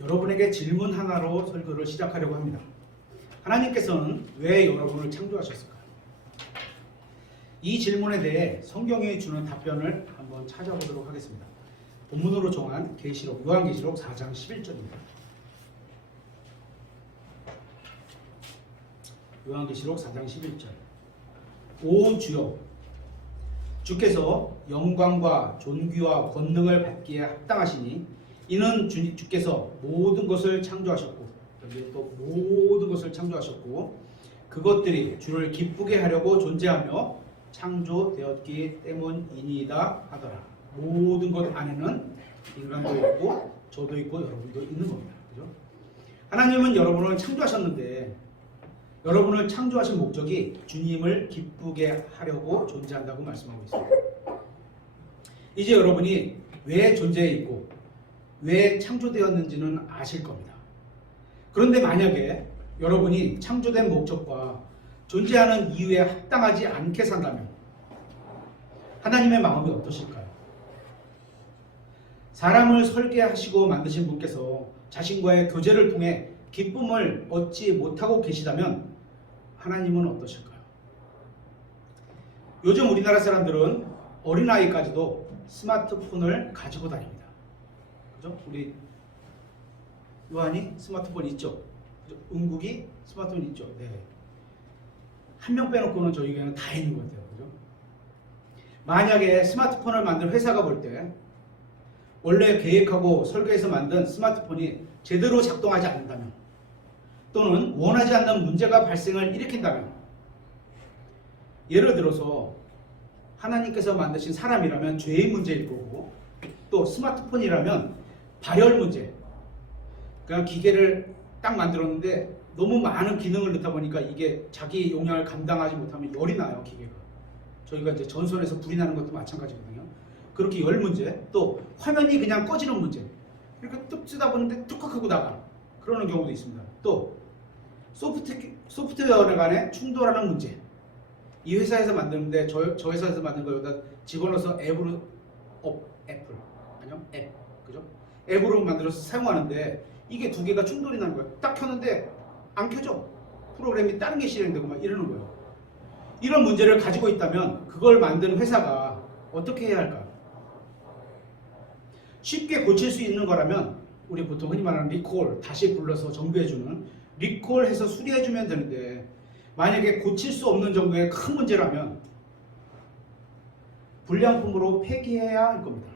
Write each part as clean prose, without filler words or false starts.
여러분에게 질문 하나로 설교를 시작하려고 합니다. 하나님께서는 왜 여러분을 창조하셨을까요? 이 질문에 대해 성경이 주는 답변을 한번 찾아보도록 하겠습니다. 본문으로 정한 요한계시록 4장 11절입니다. 요한계시록 4장 11절. 오 주여, 주께서 영광과 존귀와 권능을 받기에 합당하시니 이는 주께서 모든 것을 창조하셨고, 여기에 또 모든 것을 창조하셨고 그것들이 주를 기쁘게 하려고 존재하며 창조되었기 때문이니이다 하더라. 모든 것 안에는 인간도 있고 저도 있고 여러분도 있는 겁니다. 그죠? 하나님은 여러분을 창조하셨는데 여러분을 창조하신 목적이 주님을 기쁘게 하려고 존재한다고 말씀하고 있습니다. 이제 여러분이 왜 존재해 있고 왜 창조되었는지는 아실 겁니다. 그런데 만약에 여러분이 창조된 목적과 존재하는 이유에 합당하지 않게 산다면 하나님의 마음이 어떠실까요? 사람을 설계하시고 만드신 분께서 자신과의 교제를 통해 기쁨을 얻지 못하고 계시다면 하나님은 어떠실까요? 요즘 우리나라 사람들은 어린아이까지도 스마트폰을 가지고 다닙니다. 그죠? 우리 요한이 스마트폰 있죠? 그죠? 은국이 스마트폰 있죠? 네. 한 명 빼놓고는 저희에게는 다 있는 것 같아요. 그죠? 만약에 스마트폰을 만든 회사가 볼 때 원래 계획하고 설계해서 만든 스마트폰이 제대로 작동하지 않는다면 또는 원하지 않는 문제가 발생을 일으킨다면, 예를 들어서 하나님께서 만드신 사람이라면 죄의 문제일 거고 또 스마트폰이라면 발열 문제, 그냥 기계를 딱 만들었는데 너무 많은 기능을 넣다 보니까 이게 자기 용량을 감당하지 못하면 열이 나요. 기계가. 저희가 이제 전선에서 불이 나는 것도 마찬가지거든요. 그렇게 열 문제, 또 화면이 그냥 꺼지는 문제, 이렇게 뚝 쓰다 보는데 뚝 하고 나가 그러는 경우도 있습니다. 또 소프트웨어 간에 충돌하는 문제, 이 회사에서 만드는데 저 회사에서 만든 거 여기다 집어넣어서 앱으로 앱, 그죠? 앱으로 만들어서 사용하는데 이게 두 개가 충돌이 나는 거예요. 딱 켰는데 안 켜져. 프로그램이 다른 게 실행되고 막 이러는 거예요. 이런 문제를 가지고 있다면 그걸 만든 회사가 어떻게 해야 할까? 쉽게 고칠 수 있는 거라면 우리 보통 흔히 말하는 리콜, 다시 불러서 정비해주는 리콜해서 수리해주면 되는데, 만약에 고칠 수 없는 정도의 큰 문제라면 불량품으로 폐기해야 할 겁니다.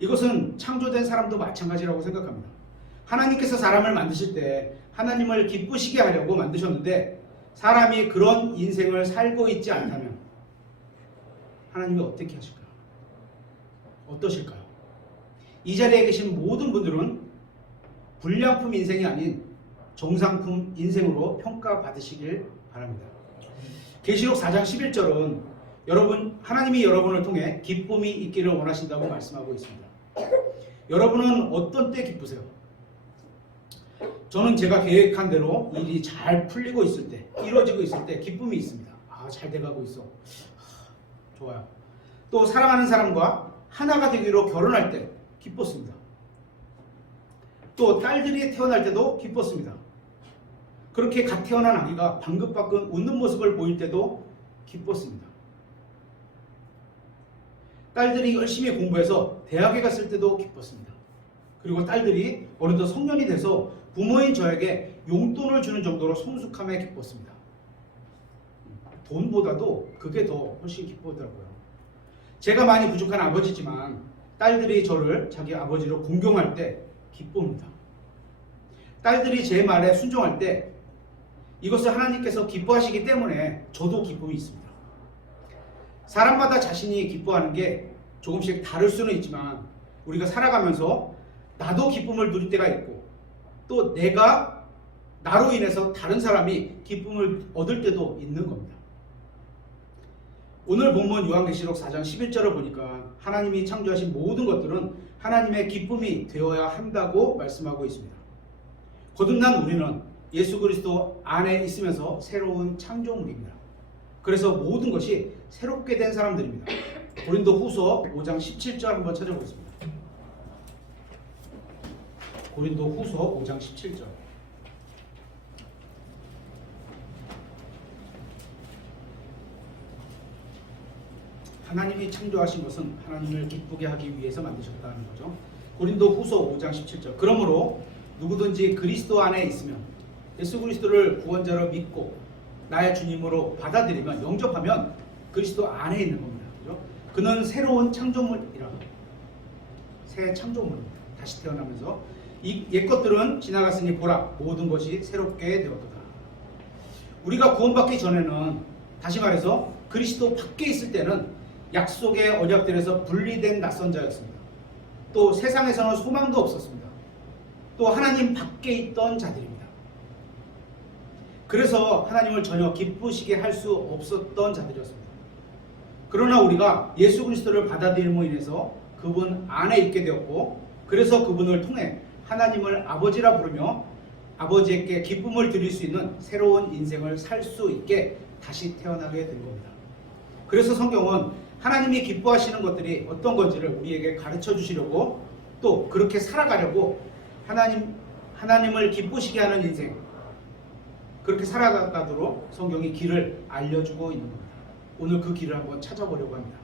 이것은 창조된 사람도 마찬가지라고 생각합니다. 하나님께서 사람을 만드실 때 하나님을 기쁘시게 하려고 만드셨는데 사람이 그런 인생을 살고 있지 않다면 하나님이 어떻게 하실까요? 어떠실까요? 이 자리에 계신 모든 분들은 불량품 인생이 아닌 정상품 인생으로 평가받으시길 바랍니다. 계시록 4장 11절은 하나님이 여러분을 통해 기쁨이 있기를 원하신다고 말씀하고 있습니다. 여러분은 어떤 때 기쁘세요? 저는 제가 계획한 대로 일이 잘 풀리고 있을 때, 이루어지고 있을 때 기쁨이 있습니다. 잘 돼가고 있어. 좋아요. 또 사랑하는 사람과 하나가 되기로 결혼할 때 기뻤습니다. 또 딸들이 태어날 때도 기뻤습니다. 그렇게 갓 태어난 아기가 방긋방긋 웃는 모습을 보일 때도 기뻤습니다. 딸들이 열심히 공부해서 대학에 갔을 때도 기뻤습니다. 그리고 딸들이 어느덧 성년이 돼서 부모인 저에게 용돈을 주는 정도로 성숙함에 기뻤습니다. 돈보다도 그게 더 훨씬 기쁘더라고요. 제가 많이 부족한 아버지지만 딸들이 저를 자기 아버지로 공경할 때 기쁩니다. 딸들이 제 말에 순종할 때 이것을 하나님께서 기뻐하시기 때문에 저도 기쁨이 있습니다. 사람마다 자신이 기뻐하는 게 조금씩 다를 수는 있지만 우리가 살아가면서 나도 기쁨을 누릴 때가 있고 또 내가 나로 인해서 다른 사람이 기쁨을 얻을 때도 있는 겁니다. 오늘 본문 요한계시록 4장 11절을 보니까 하나님이 창조하신 모든 것들은 하나님의 기쁨이 되어야 한다고 말씀하고 있습니다. 거듭난 우리는 예수 그리스도 안에 있으면서 새로운 창조물입니다. 그래서 모든 것이 새롭게 된 사람들입니다. 고린도 후서 5장 17절 한번 찾아보겠습니다. 고린도 후서 5장 17절. 하나님이 창조하신 것은 하나님을 기쁘게 하기 위해서 만드셨다는 거죠. 고린도 후서 5장 17절. 그러므로 누구든지 그리스도 안에 있으면, 예수 그리스도를 구원자로 믿고 나의 주님으로 받아들이면, 영접하면 그리스도 안에 있는 겁니다. 그죠? 그는 새로운 창조물이라. 새 창조물입니다. 다시 태어나면서 이 옛것들은 지나갔으니 보라, 모든 것이 새롭게 되었도다. 우리가 구원받기 전에는, 다시 말해서 그리스도 밖에 있을 때는 약속의 언약들에서 분리된 낯선 자였습니다. 또 세상에서는 소망도 없었습니다. 또 하나님 밖에 있던 자들입니다. 그래서 하나님을 전혀 기쁘시게 할 수 없었던 자들이었습니다. 그러나 우리가 예수 그리스도를 받아들임으로 인해서 그분 안에 있게 되었고, 그래서 그분을 통해 하나님을 아버지라 부르며 아버지에게 기쁨을 드릴 수 있는 새로운 인생을 살 수 있게 다시 태어나게 된 겁니다. 그래서 성경은 하나님이 기뻐하시는 것들이 어떤 건지를 우리에게 가르쳐 주시려고, 또 그렇게 살아가려고 하나님을 기쁘시게 하는 인생, 그렇게 살아가도록 성경이 길을 알려주고 있는 겁니다. 오늘 그 길을 한번 찾아보려고 합니다.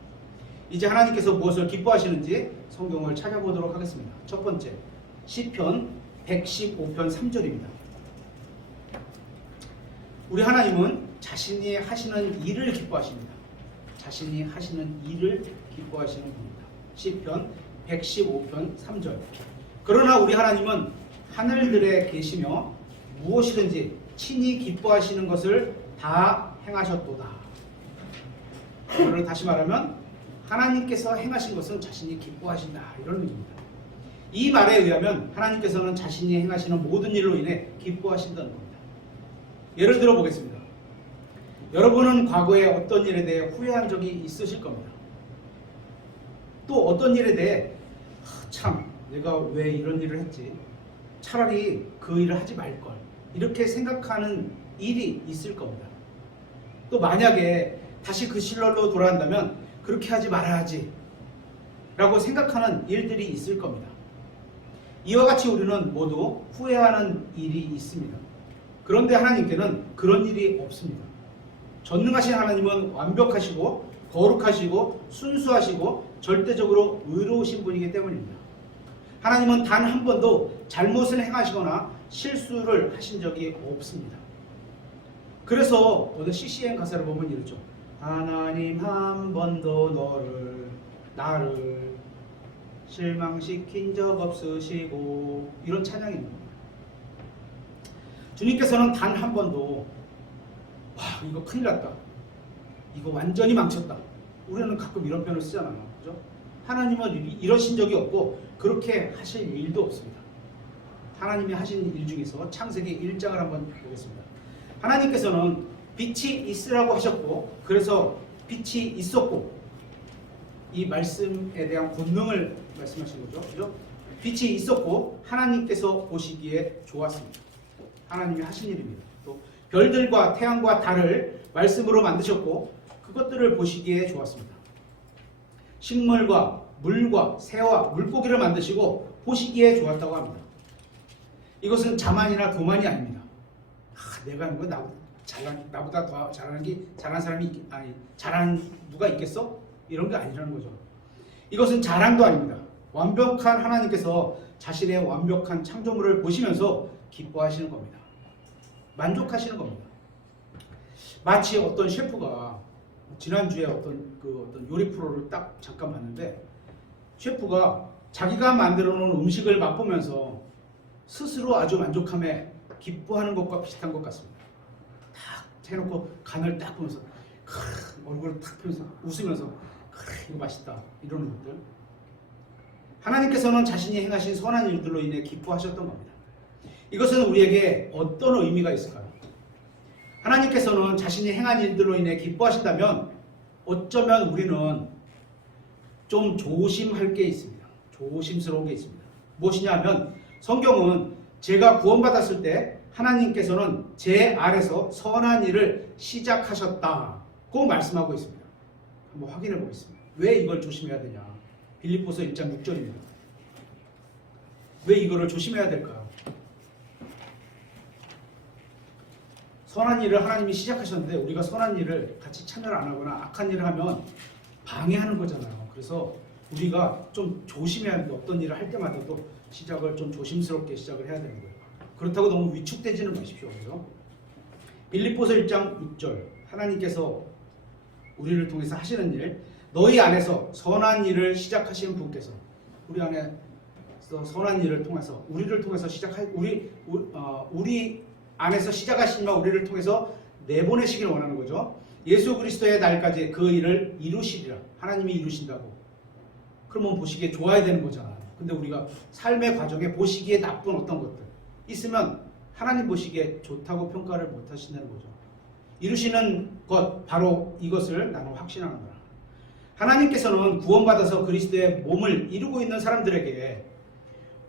이제 하나님께서 무엇을 기뻐하시는지 성경을 찾아보도록 하겠습니다. 첫 번째, 시편 115편 3절입니다. 우리 하나님은 자신이 하시는 일을 기뻐하십니다. 자신이 하시는 일을 기뻐하시는 분입니다. 시편 115편 3절. 그러나 우리 하나님은 하늘들에 계시며 무엇이든지 친히 기뻐하시는 것을 다 행하셨도다. 이거를 다시 말하면 하나님께서 행하신 것은 자신이 기뻐하신다, 이런 의미입니다. 이 말에 의하면 하나님께서는 자신이 행하시는 모든 일로 인해 기뻐하신다는 겁니다. 예를 들어 보겠습니다. 여러분은 과거에 어떤 일에 대해 후회한 적이 있으실 겁니다. 또 어떤 일에 대해 참 내가 왜 이런 일을 했지, 차라리 그 일을 하지 말걸, 이렇게 생각하는 일이 있을 겁니다. 또 만약에 다시 그 시절로 돌아간다면 그렇게 하지 말아야지 라고 생각하는 일들이 있을 겁니다. 이와 같이 우리는 모두 후회하는 일이 있습니다. 그런데 하나님께는 그런 일이 없습니다. 전능하신 하나님은 완벽하시고 거룩하시고 순수하시고 절대적으로 의로우신 분이기 때문입니다. 하나님은 단 한 번도 잘못을 행하시거나 실수를 하신 적이 없습니다. 그래서 오늘 CCM 가사를 보면 이러죠. 하나님 한 번도 나를 실망시킨 적 없으시고, 이런 찬양입니다. 주님께서는 단 한 번도 와 이거 큰일 났다, 이거 완전히 망쳤다, 우리는 가끔 이런 표현을 쓰잖아요. 그죠? 하나님은 이러신 적이 없고 그렇게 하실 일도 없습니다. 하나님이 하신 일 중에서 창세기 1장을 한번 보겠습니다. 하나님께서는 빛이 있으라고 하셨고, 그래서 빛이 있었고, 이 말씀에 대한 권능을 말씀하신 거죠. 그죠? 빛이 있었고 하나님께서 보시기에 좋았습니다. 하나님이 하신 일입니다. 또 별들과 태양과 달을 말씀으로 만드셨고 그것들을 보시기에 좋았습니다. 식물과 물과 새와 물고기를 만드시고 보시기에 좋았다고 합니다. 이것은 자만이나 교만이 아닙니다. 내가 하는 거 나보다 더 잘하는 사람이 잘하는 누가 있겠어? 이런 게 아니라는 거죠. 이것은 자랑도 아닙니다. 완벽한 하나님께서 자신의 완벽한 창조물을 보시면서 기뻐하시는 겁니다. 만족하시는 겁니다. 마치 어떤 셰프가 지난주에 어떤 요리 프로를 딱 잠깐 봤는데, 셰프가 자기가 만들어 놓은 음식을 맛보면서 스스로 아주 만족함에 기뻐하는 것과 비슷한 것 같습니다. 딱 해놓고 간을 딱 보면서 얼굴을 탁 펴면서 웃으면서 이거 맛있다, 이러는 것들. 하나님께서는 자신이 행하신 선한 일들로 인해 기뻐하셨던 겁니다. 이것은 우리에게 어떤 의미가 있을까요? 하나님께서는 자신이 행한 일들로 인해 기뻐하신다면 어쩌면 우리는 좀 조심할 게 있습니다. 조심스러운 게 있습니다. 무엇이냐 하면, 성경은 제가 구원받았을 때 하나님께서는 제 아래서 선한 일을 시작하셨다고 말씀하고 있습니다. 한번 확인해 보겠습니다. 왜 이걸 조심해야 되냐? 빌립보서 1장 6절입니다. 왜 이거를 조심해야 될까요? 선한 일을 하나님이 시작하셨는데 우리가 선한 일을 같이 참여를 안 하거나 악한 일을 하면 방해하는 거잖아요. 그래서 우리가 좀 조심해야 하는데 어떤 일을 할 때마다도 시작을 좀 조심스럽게 시작을 해야 되는 거예요. 그렇다고 너무 위축되지는 마십시오. 그래서 빌립보서 1장 6절 하나님께서 우리를 통해서 하시는 일, 너희 안에서 선한 일을 시작하신 분께서 우리 안에서 선한 일을 통해서 우리를 통해서 우리 안에서 시작하시지만 우리를 통해서 내보내시길 원하는 거죠. 예수 그리스도의 날까지 그 일을 이루시리라. 하나님이 이루신다고. 그러면 보시기에 좋아야 되는 거잖아요. 근데 우리가 삶의 과정에 보시기에 나쁜 어떤 것들 있으면 하나님 보시기에 좋다고 평가를 못 하신다는 거죠. 이루시는 것, 바로 이것을 나는 확신하는 거야. 하나님께서는 구원받아서 그리스도의 몸을 이루고 있는 사람들에게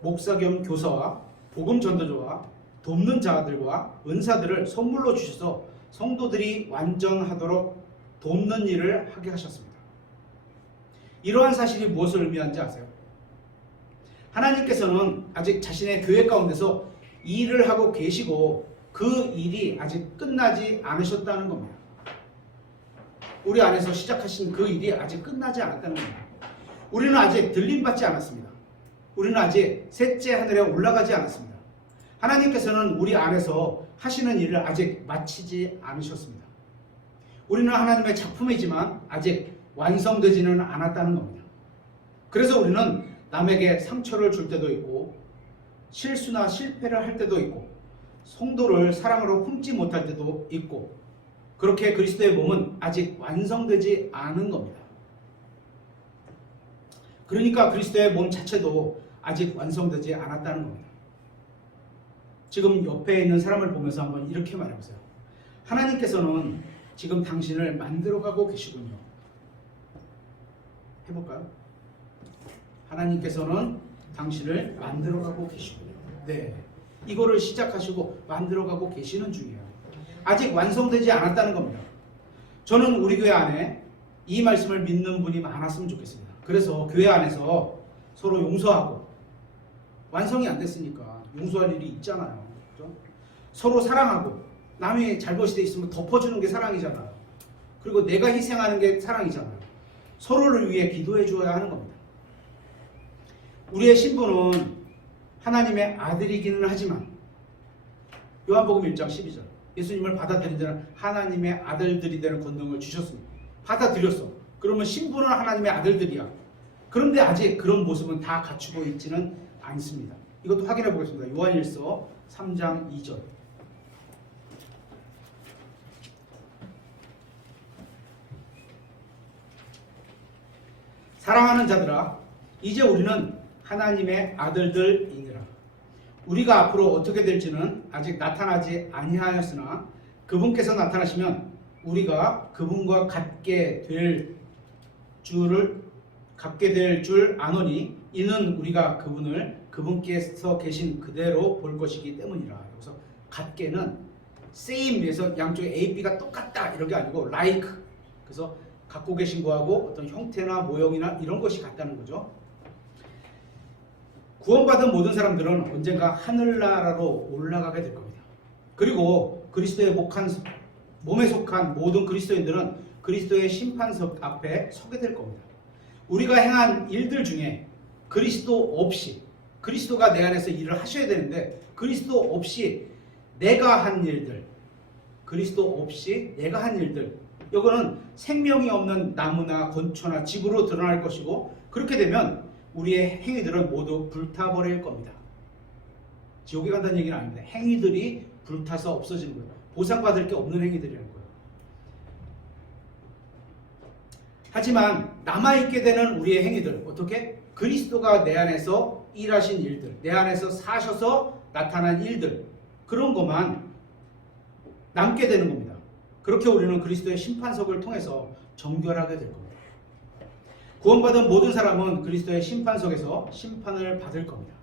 목사 겸 교사와 복음 전도자와 돕는 자들과 은사들을 선물로 주셔서 성도들이 완전하도록 돕는 일을 하게 하셨습니다. 이러한 사실이 무엇을 의미하는지 아세요? 하나님께서는 아직 자신의 교회 가운데서 일을 하고 계시고 그 일이 아직 끝나지 않으셨다는 겁니다. 우리 안에서 시작하신 그 일이 아직 끝나지 않았다는 겁니다. 우리는 아직 들림받지 않았습니다. 우리는 아직 셋째 하늘에 올라가지 않았습니다. 하나님께서는 우리 안에서 하시는 일을 아직 마치지 않으셨습니다. 우리는 하나님의 작품이지만 아직 완성되지는 않았다는 겁니다. 그래서 우리는 남에게 상처를 줄 때도 있고 실수나 실패를 할 때도 있고 성도를 사랑으로 품지 못할 때도 있고 그렇게 그리스도의 몸은 아직 완성되지 않은 겁니다. 그러니까 그리스도의 몸 자체도 아직 완성되지 않았다는 겁니다. 지금 옆에 있는 사람을 보면서 한번 이렇게 말해보세요. 하나님께서는 지금 당신을 만들어가고 계시군요. 해볼까요? 하나님께서는 당신을 만들어가고 계시군요. 네, 이거를 시작하시고 만들어가고 계시는 중이에요. 아직 완성되지 않았다는 겁니다. 저는 우리 교회 안에 이 말씀을 믿는 분이 많았으면 좋겠습니다. 그래서 교회 안에서 서로 용서하고 완성이 안 됐으니까 용서할 일이 있잖아요. 그렇죠? 서로 사랑하고 남이 잘못이 돼 있으면 덮어주는 게 사랑이잖아요. 그리고 내가 희생하는 게 사랑이잖아요. 서로를 위해 기도해 주어야 하는 겁니다. 우리의 신분은 하나님의 아들이기는 하지만 요한복음 1장 12절 예수님을 받아들인 자는 하나님의 아들들이 되는 권능을 주셨습니다. 받아들였어. 그러면 신분은 하나님의 아들들이야. 그런데 아직 그런 모습은 다 갖추고 있지는 않습니다. 이것도 확인해 보겠습니다. 요한일서 3장 2절. 사랑하는 자들아, 이제 우리는 하나님의 아들들이니라. 우리가 앞으로 어떻게 될지는 아직 나타나지 아니하였으나 그분께서 나타나시면 우리가 그분과 같게 될 줄 아노니 이는 우리가 그분께서 계신 그대로 볼 것이기 때문이라. 그래서 같게는 same에서 양쪽에 A, B가 똑같다 이런 게 아니고 like. 그래서 갖고 계신 거하고 어떤 형태나 모형이나 이런 것이 같다는 거죠. 구원받은 모든 사람들은 언젠가 하늘나라로 올라가게 될 겁니다. 그리고 그리스도의 몸에 속한 모든 그리스도인들은 그리스도의 심판석 앞에 서게 될 겁니다. 우리가 행한 일들 중에 그리스도 없이, 그리스도가 내 안에서 일을 하셔야 되는데 그리스도 없이 내가 한 일들, 그리스도 없이 내가 한 일들, 이거는 생명이 없는 나무나 건초나 집으로 드러날 것이고 그렇게 되면 우리의 행위들은 모두 불타버릴 겁니다. 지옥에 간다는 얘기는 아닙니다. 행위들이 불타서 없어지는 거예요. 보상받을 게 없는 행위들이라는 거예요. 하지만 남아있게 되는 우리의 행위들, 어떻게? 그리스도가 내 안에서 일하신 일들, 내 안에서 사셔서 나타난 일들, 그런 것만 남게 되는 겁니다. 그렇게 우리는 그리스도의 심판석을 통해서 정결하게 될 겁니다. 구원받은 모든 사람은 그리스도의 심판석에서 심판을 받을 겁니다.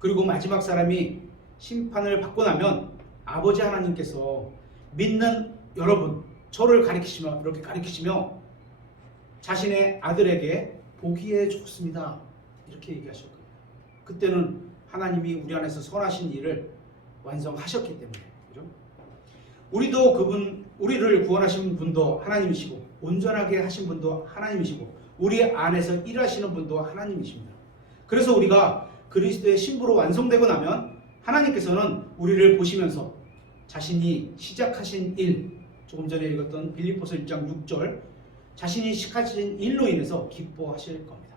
그리고 마지막 사람이 심판을 받고 나면 아버지 하나님께서 믿는 여러분, 저를 가리키시며 이렇게 가리키시며 자신의 아들에게 보기에 좋습니다. 이렇게 얘기하실 겁니다. 그때는 하나님이 우리 안에서 선하신 일을 완성하셨기 때문에, 그죠? 우리를 구원하신 분도 하나님이시고, 온전하게 하신 분도 하나님이시고, 우리 안에서 일하시는 분도 하나님이십니다. 그래서 우리가 그리스도의 신부로 완성되고 나면 하나님께서는 우리를 보시면서 자신이 시작하신 일, 조금 전에 읽었던 빌립보서 1장 6절, 자신이 시작하신 일로 인해서 기뻐하실 겁니다.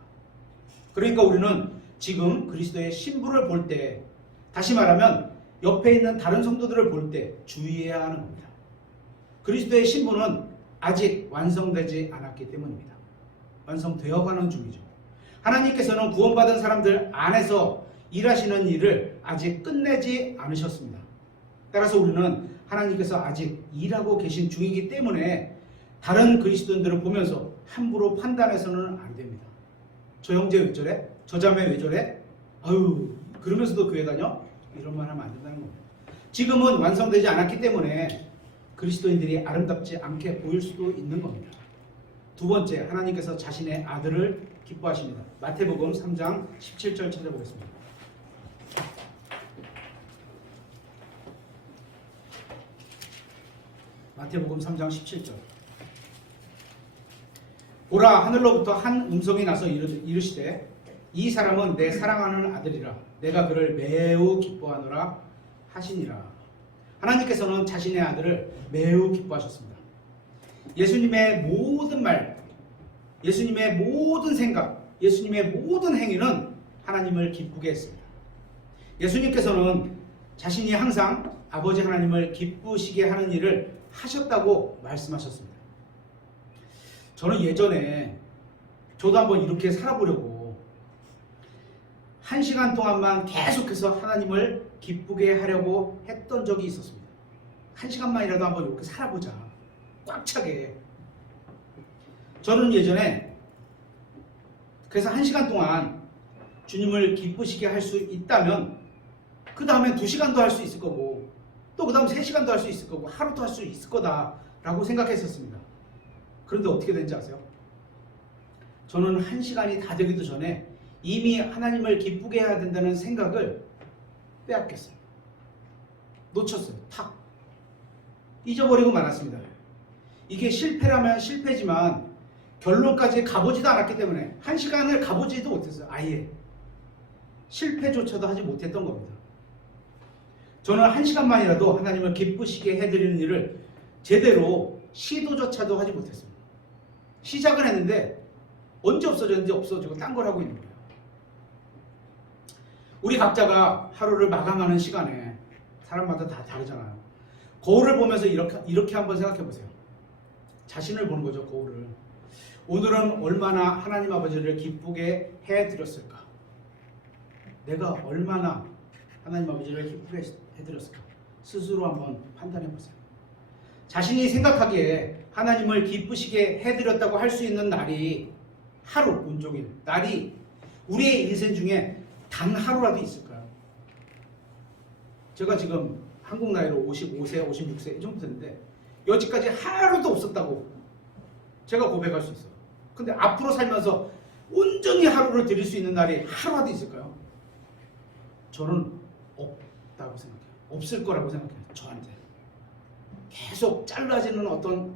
그러니까 우리는 지금 그리스도의 신부를 볼 때, 다시 말하면 옆에 있는 다른 성도들을 볼 때 주의해야 하는 겁니다. 그리스도의 신부는 아직 완성되지 않았기 때문입니다. 완성되어 가는 중이죠. 하나님께서는 구원받은 사람들 안에서 일하시는 일을 아직 끝내지 않으셨습니다. 따라서 우리는 하나님께서 아직 일하고 계신 중이기 때문에 다른 그리스도인들을 보면서 함부로 판단해서는 안 됩니다. 저 형제 왜 저래? 저 자매 왜 저래? 아유, 그러면서도 교회 다녀? 이런 말 하면 안 된다는 겁니다. 지금은 완성되지 않았기 때문에 그리스도인들이 아름답지 않게 보일 수도 있는 겁니다. 두 번째, 하나님께서 자신의 아들을 기뻐하십니다. 마태복음 3장 17절 찾아보겠습니다. 마태복음 3장 17절. 보라, 하늘로부터 한 음성이 나서 이르시되 이 사람은 내 사랑하는 아들이라 내가 그를 매우 기뻐하노라 하시니라. 하나님께서는 자신의 아들을 매우 기뻐하셨습니다. 예수님의 모든 말, 예수님의 모든 생각, 예수님의 모든 행위는 하나님을 기쁘게 했습니다. 예수님께서는 자신이 항상 아버지 하나님을 기쁘시게 하는 일을 하셨다고 말씀하셨습니다. 저는 예전에 저도 한번 이렇게 살아보려고 1시간 동안만 계속해서 하나님을 기쁘게 하려고 했던 적이 있었습니다. 1시간만이라도 한번 이렇게 살아보자. 꽉 차게. 저는 예전에 그래서 1시간 동안 주님을 기쁘시게 할 수 있다면 그 다음에 2시간도 할 수 있을 거고 또 그 다음 3시간도 할 수 있을 거고 하루도 할 수 있을 거다라고 생각했었습니다. 그런데 어떻게 된지 아세요? 저는 1시간이 다 되기도 전에 이미 하나님을 기쁘게 해야 된다는 생각을 빼앗겼어요. 놓쳤어요. 탁. 잊어버리고 말았습니다. 이게 실패라면 실패지만 결론까지 가보지도 않았기 때문에 1시간을 가보지도 못했어요. 아예. 실패조차도 하지 못했던 겁니다. 저는 1시간만이라도 하나님을 기쁘시게 해드리는 일을 제대로 시도조차도 하지 못했습니다. 시작은 했는데 언제 없어졌는지 없어지고 딴 걸 하고 있는 거예요. 우리 각자가 하루를 마감하는 시간에 사람마다 다 다르잖아요. 거울을 보면서 이렇게 한번 생각해 보세요. 자신을 보는 거죠, 거울을. 오늘은 얼마나 하나님 아버지를 기쁘게 해드렸을까? 내가 얼마나 하나님 아버지를 기쁘게 해드렸을까? 스스로 한번 판단해 보세요. 자신이 생각하기에 하나님을 기쁘시게 해드렸다고 할 수 있는 날이 하루, 온종일 날이 우리의 인생 중에 단 하루라도 있을까요? 제가 지금 한국 나이로 55세, 56세 이 정도 됐는데 여지까지 하루도 없었다고 제가 고백할 수 있어요. 근데 앞으로 살면서 온전히 하루를 드릴 수 있는 날이 하루라도 있을까요? 저는 없다고 생각해요. 없을 거라고 생각해요. 저한테. 계속 잘라지는 어떤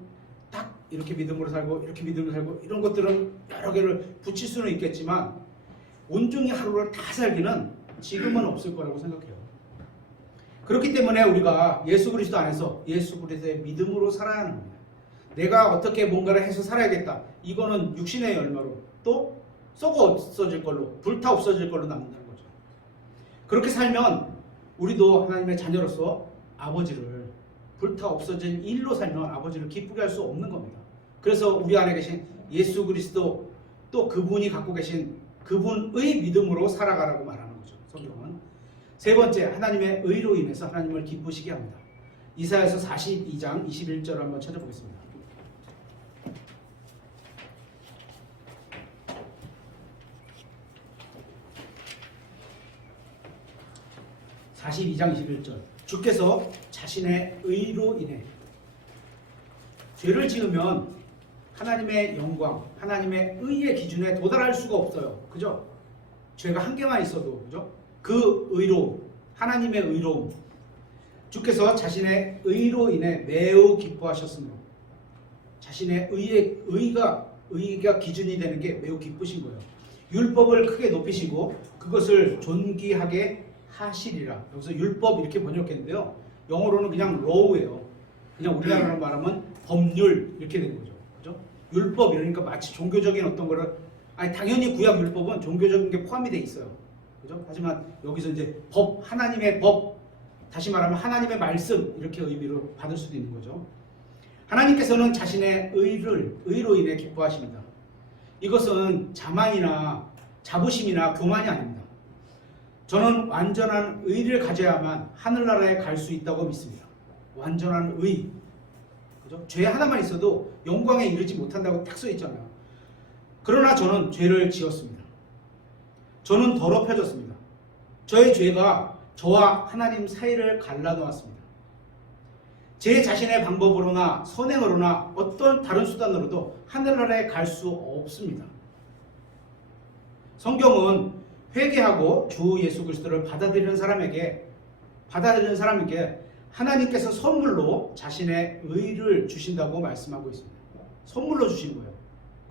딱 이렇게 믿음으로 살고 이렇게 믿음으로 살고 이런 것들은 여러 개를 붙일 수는 있겠지만 온종일 하루를 다 살기는 지금은 없을 거라고 생각해요. 그렇기 때문에 우리가 예수 그리스도 안에서 예수 그리스도의 믿음으로 살아야 하는 겁니다. 내가 어떻게 뭔가를 해서 살아야겠다. 이거는 육신의 열매로 또 썩어 없어질 걸로 불타 없어질 걸로 남는다는 거죠. 그렇게 살면 우리도 하나님의 자녀로서 아버지를 불타 없어진 일로 살면 아버지를 기쁘게 할 수 없는 겁니다. 그래서 우리 안에 계신 예수 그리스도 또 그분이 갖고 계신 그분의 믿음으로 살아가라고 말하는 거죠. 성경은. 세 번째, 하나님의 의로 인해서 하나님을 기쁘시게 합니다. 이사야서 42장 21절을 한번 찾아보겠습니다. (42장 21절) 주께서 자신의 의로 인해 죄를 지으면 하나님의 영광, 하나님의 의의 기준에 도달할 수가 없어요. 그죠? 죄가 한 개만 있어도, 그죠? 그 의로움, 하나님의 의로움, 주께서 자신의 의로 인해 매우 기뻐하셨으므로 자신의 의가 기준이 되는 게 매우 기쁘신 거예요. 율법을 크게 높이시고 그것을 존귀하게 하시리라. 여기서 율법 이렇게 번역했는데요. 영어로는 그냥 law예요. 그냥 우리나라로 말하면 법률 이렇게 되는 거죠. 그죠? 율법 이러니까 마치 종교적인 어떤 거를 당연히 구약 율법은 종교적인 게 포함이 돼 있어요. 그죠? 하지만 여기서 이제 법, 하나님의 법, 다시 말하면 하나님의 말씀 이렇게 의미로 받을 수도 있는 거죠. 하나님께서는 자신의 의로 인해 기뻐하십니다. 이것은 자만이나 자부심이나 교만이 아닙니다. 저는 완전한 의를 가져야만 하늘나라에 갈 수 있다고 믿습니다. 완전한 의. 그죠? 죄 하나만 있어도 영광에 이르지 못한다고 딱 써 있잖아요. 그러나 저는 죄를 지었습니다. 저는 더럽혀졌습니다. 저의 죄가 저와 하나님 사이를 갈라놓았습니다. 제 자신의 방법으로나 선행으로나 어떤 다른 수단으로도 하늘나라에 갈 수 없습니다. 성경은 회개하고 주 예수 그리스도를 받아들이는 사람에게 하나님께서 선물로 자신의 의를 주신다고 말씀하고 있습니다. 선물로 주신 거예요.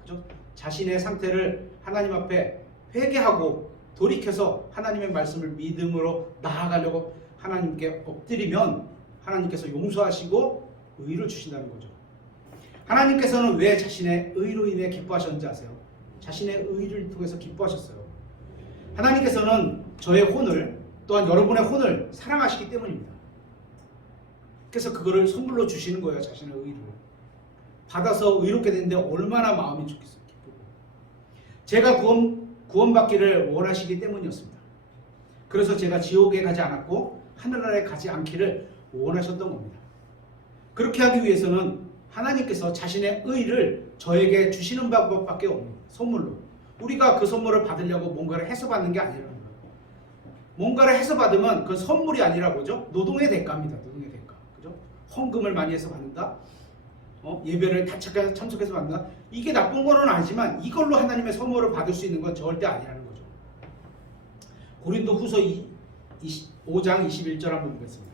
그죠? 자신의 상태를 하나님 앞에 회개하고 돌이켜서 하나님의 말씀을 믿음으로 나아가려고 하나님께 엎드리면 하나님께서 용서하시고 의를 주신다는 거죠. 하나님께서는 왜 자신의 의로 인해 기뻐하셨는지 아세요? 자신의 의를 통해서 기뻐하셨어요. 하나님께서는 저의 혼을 또한 여러분의 혼을 사랑하시기 때문입니다. 그래서 그거를 선물로 주시는 거예요. 자신의 의를 받아서 의롭게 되는데 얼마나 마음이 좋겠어요. 기쁘고. 제가 구원받기를 원하시기 때문이었습니다. 그래서 제가 지옥에 가지 않았고 하늘나라에 가지 않기를 원하셨던 겁니다. 그렇게 하기 위해서는 하나님께서 자신의 의를 저에게 주시는 방법밖에 없는 선물로. 우리가 그 선물을 받으려고 뭔가를 해서 받는 게 아니라는 거예요. 뭔가를 해서 받으면 그건 선물이 아니라 뭐죠? 노동의 대가입니다. 노동의 대가. 그죠? 헌금을 많이 해서 받는다. 예배를 다 참석해서 받는다. 이게 나쁜 거는 아니지만 이걸로 하나님의 선물을 받을 수 있는 건 절대 아니라는 거죠. 고린도 후서 5장 21절 한번 보겠습니다.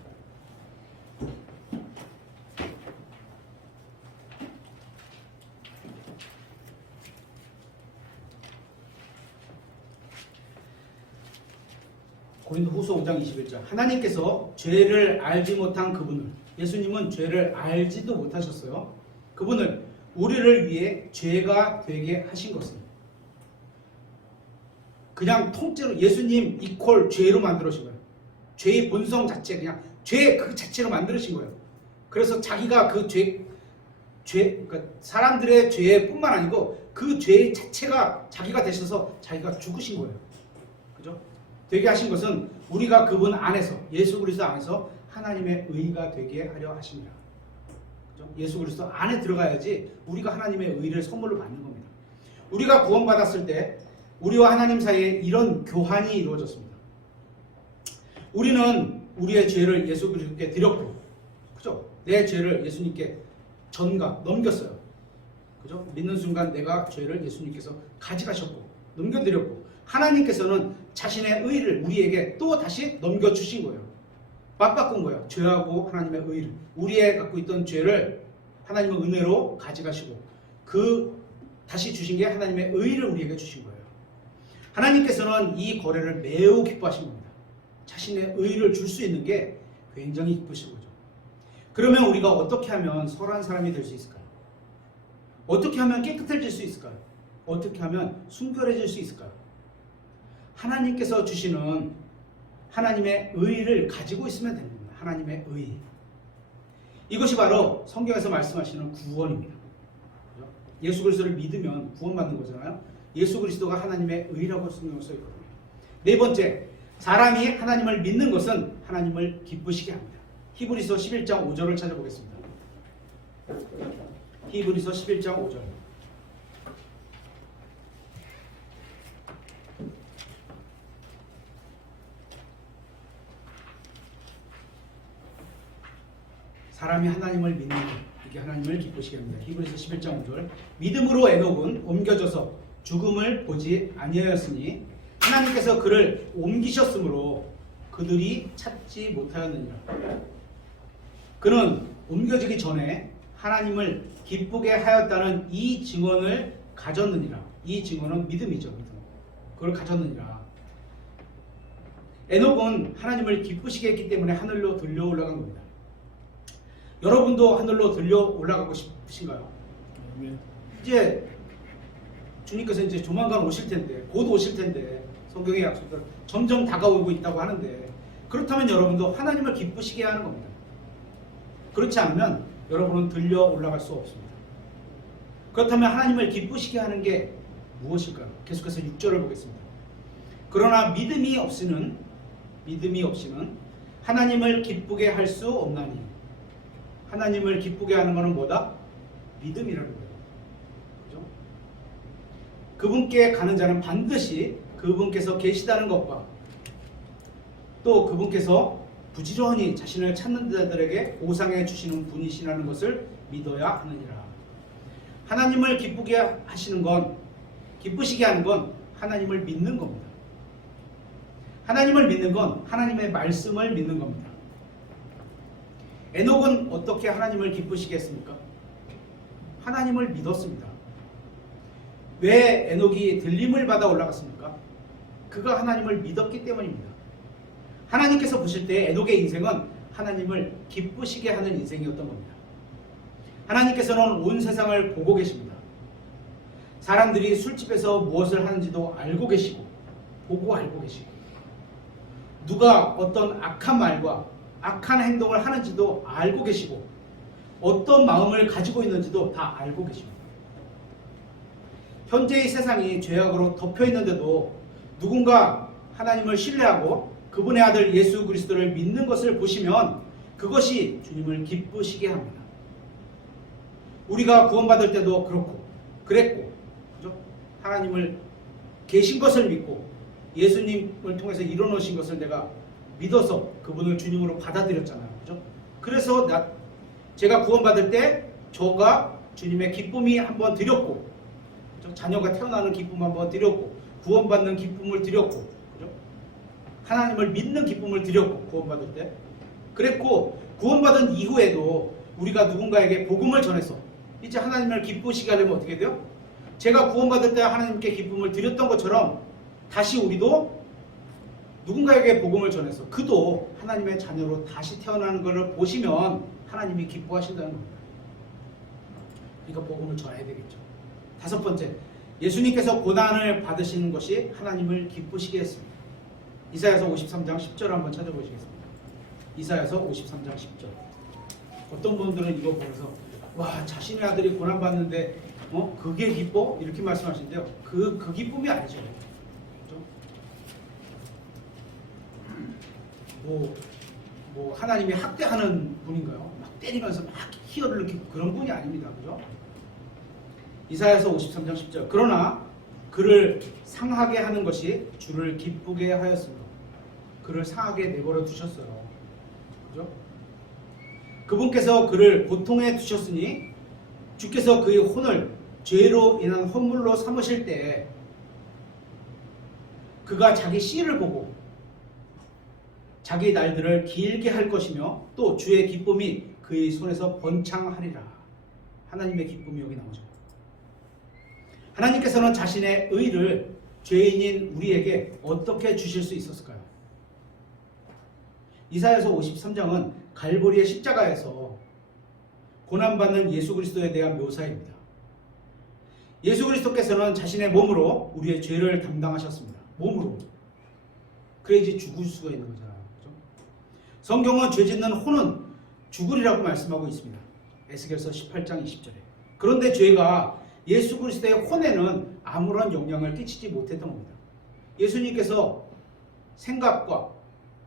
고린도 후서 5장 21절. 하나님께서 죄를 알지 못한 그분을, 예수님은 죄를 알지도 못하셨어요. 그분을 우리를 위해 죄가 되게 하신 것은, 그냥 통째로 예수님 이퀄 죄로 만들어신 거예요. 죄의 본성 자체, 그냥 죄 그 자체로 만들어신 거예요. 그래서 자기가 그 그러니까 사람들의 죄뿐만 아니고 그 죄 자체가 자기가 되셔서 자기가 죽으신 거예요. 그죠? 되게 하신 것은 우리가 그분 안에서, 예수 그리스도 안에서 하나님의 의가 되게 하려 하십니다. 그죠? 예수 그리스도 안에 들어가야지 우리가 하나님의 의를 선물로 받는 겁니다. 우리가 구원받았을 때 우리와 하나님 사이에 이런 교환이 이루어졌습니다. 우리는 우리의 죄를 예수 그리스도께 드렸고, 그죠? 내 죄를 예수님께 넘겼어요. 그죠? 믿는 순간 내가 죄를 예수님께서 가져가셨고 넘겨드렸고, 하나님께서는 자신의 의를 우리에게 또 다시 넘겨주신 거예요. 맞바꾼 거예요. 죄하고 하나님의 의를. 우리의 갖고 있던 죄를 하나님의 은혜로 가져가시고 다시 주신 게 하나님의 의를 우리에게 주신 거예요. 하나님께서는 이 거래를 매우 기뻐하신 겁니다. 자신의 의를 줄 수 있는 게 굉장히 기쁘신 거죠. 그러면 우리가 어떻게 하면 선한 사람이 될 수 있을까요? 어떻게 하면 깨끗해질 수 있을까요? 어떻게 하면 순결해질 수 있을까요? 하나님께서 주시는 하나님의 의를 가지고 있으면 됩니다. 하나님의 의. 이것이 바로 성경에서 말씀하시는 구원입니다. 예수 그리스도를 믿으면 구원받는 거잖아요. 예수 그리스도가 하나님의 의라고 성경에 써 있거든요. 네 번째, 사람이 하나님을 믿는 것은 하나님을 기쁘시게 합니다. 히브리서 11장 5절을 찾아보겠습니다. 히브리서 11장 5절. 사람이 하나님을 믿는 것, 이게 하나님을 기쁘시게 합니다. 히브리서 11장 5절. 믿음으로 에녹은 옮겨져서 죽음을 보지 아니하였으니 하나님께서 그를 옮기셨으므로 그들이 찾지 못하였느니라. 그는 옮겨지기 전에 하나님을 기쁘게 하였다는 이 증언을 가졌느니라. 이 증언은 믿음이죠. 믿음. 그걸 가졌느니라. 에녹은 하나님을 기쁘시게 했기 때문에 하늘로 들려 올라간 겁니다. 여러분도 하늘로 들려 올라가고 싶으신가요? 이제 주님께서 이제 조만간 오실 텐데, 곧 오실 텐데, 성경의 약속들 점점 다가오고 있다고 하는데, 그렇다면 여러분도 하나님을 기쁘시게 하는 겁니다. 그렇지 않으면 여러분은 들려 올라갈 수 없습니다. 그렇다면 하나님을 기쁘시게 하는 게 무엇일까요? 계속해서 6절을 보겠습니다. 그러나 믿음이 없이는 하나님을 기쁘게 할 수 없나니. 하나님을 기쁘게 하는 것은 뭐다? 믿음이라는 거예요. 그죠? 그분께 가는 자는 반드시 그분께서 계시다는 것과 또 그분께서 부지런히 자신을 찾는 자들에게 보상해 주시는 분이시라는 것을 믿어야 하느니라. 하나님을 기쁘게 하시는 건, 기쁘시게 하는 건 하나님을 믿는 겁니다. 하나님을 믿는 건 하나님의 말씀을 믿는 겁니다. 에녹은 어떻게 하나님을 기쁘시게 했습니까? 하나님을 믿었습니다. 왜 에녹이 들림을 받아 올라갔습니까? 그가 하나님을 믿었기 때문입니다. 하나님께서 보실 때 에녹의 인생은 하나님을 기쁘시게 하는 인생이었던 겁니다. 하나님께서는 온 세상을 보고 계십니다. 사람들이 술집에서 무엇을 하는지도 알고 계시고, 보고 알고 계시고, 누가 어떤 악한 말과 악한 행동을 하는지도 알고 계시고, 어떤 마음을 가지고 있는지도 다 알고 계십니다. 현재의 세상이 죄악으로 덮여 있는데도 누군가 하나님을 신뢰하고 그분의 아들 예수 그리스도를 믿는 것을 보시면 그것이 주님을 기쁘시게 합니다. 우리가 구원받을 때도 그랬고, 그죠? 하나님을 계신 것을 믿고 예수님을 통해서 이뤄놓으신 것을 내가 믿어서 그분을 주님으로 받아들였잖아요. 그죠? 그래서 제가 구원받을 때 저가 주님의 기쁨이 한번 드렸고, 그죠? 자녀가 태어나는 기쁨 한번 드렸고, 구원받는 기쁨을 드렸고, 그죠? 하나님을 믿는 기쁨을 드렸고, 구원받을 때 그랬고, 구원받은 이후에도 우리가 누군가에게 복음을 전해서 이제 하나님을 기쁘시게 하려면 어떻게 돼요? 제가 구원받을 때 하나님께 기쁨을 드렸던 것처럼 다시 우리도 누군가에게 복음을 전해서 그도 하나님의 자녀로 다시 태어나는 것을 보시면 하나님이 기뻐하신다는 겁니다. 그러니까 복음을 전해야 되겠죠. 다섯 번째, 예수님께서 고난을 받으시는 것이 하나님을 기쁘시게 했습니다. 이사야서 53장 10절 한번 찾아보시겠습니다. 이사야서 53장 10절. 어떤 분들은 이거 보면서 와, 자신의 아들이 고난받는데 그게 기뻐? 이렇게 말씀하시는데요. 그 기쁨이 아니죠. 그렇죠? 뭐 하나님이 학대하는 분인가요? 막 때리면서 막 희열을 느끼고 그런 분이 아닙니다. 그죠? 이사야서 53장 10절. 그러나 그를 상하게 하는 것이 주를 기쁘게 하였습니다. 그를 상하게 내버려 두셨어요. 그죠? 그분께서 그를 고통에 두셨으니 주께서 그의 혼을 죄로 인한 헌물로 삼으실 때 그가 자기 씨를 보고 자기 날들을 길게 할 것이며 또 주의 기쁨이 그의 손에서 번창하리라. 하나님의 기쁨이 여기 나오죠. 하나님께서는 자신의 의를 죄인인 우리에게 어떻게 주실 수 있었을까요? 이사야서 53장은 갈보리의 십자가에서 고난받는 예수 그리스도에 대한 묘사입니다. 예수 그리스도께서는 자신의 몸으로 우리의 죄를 담당하셨습니다. 몸으로. 그래야지 죽을 수가 있는 거잖아요. 그렇죠? 성경은 죄 짓는 혼은 죽으리라고 말씀하고 있습니다. 에스겔서 18장 20절에. 그런데 죄가 예수 그리스도의 혼에는 아무런 영향을 끼치지 못했던 겁니다. 예수님께서 생각과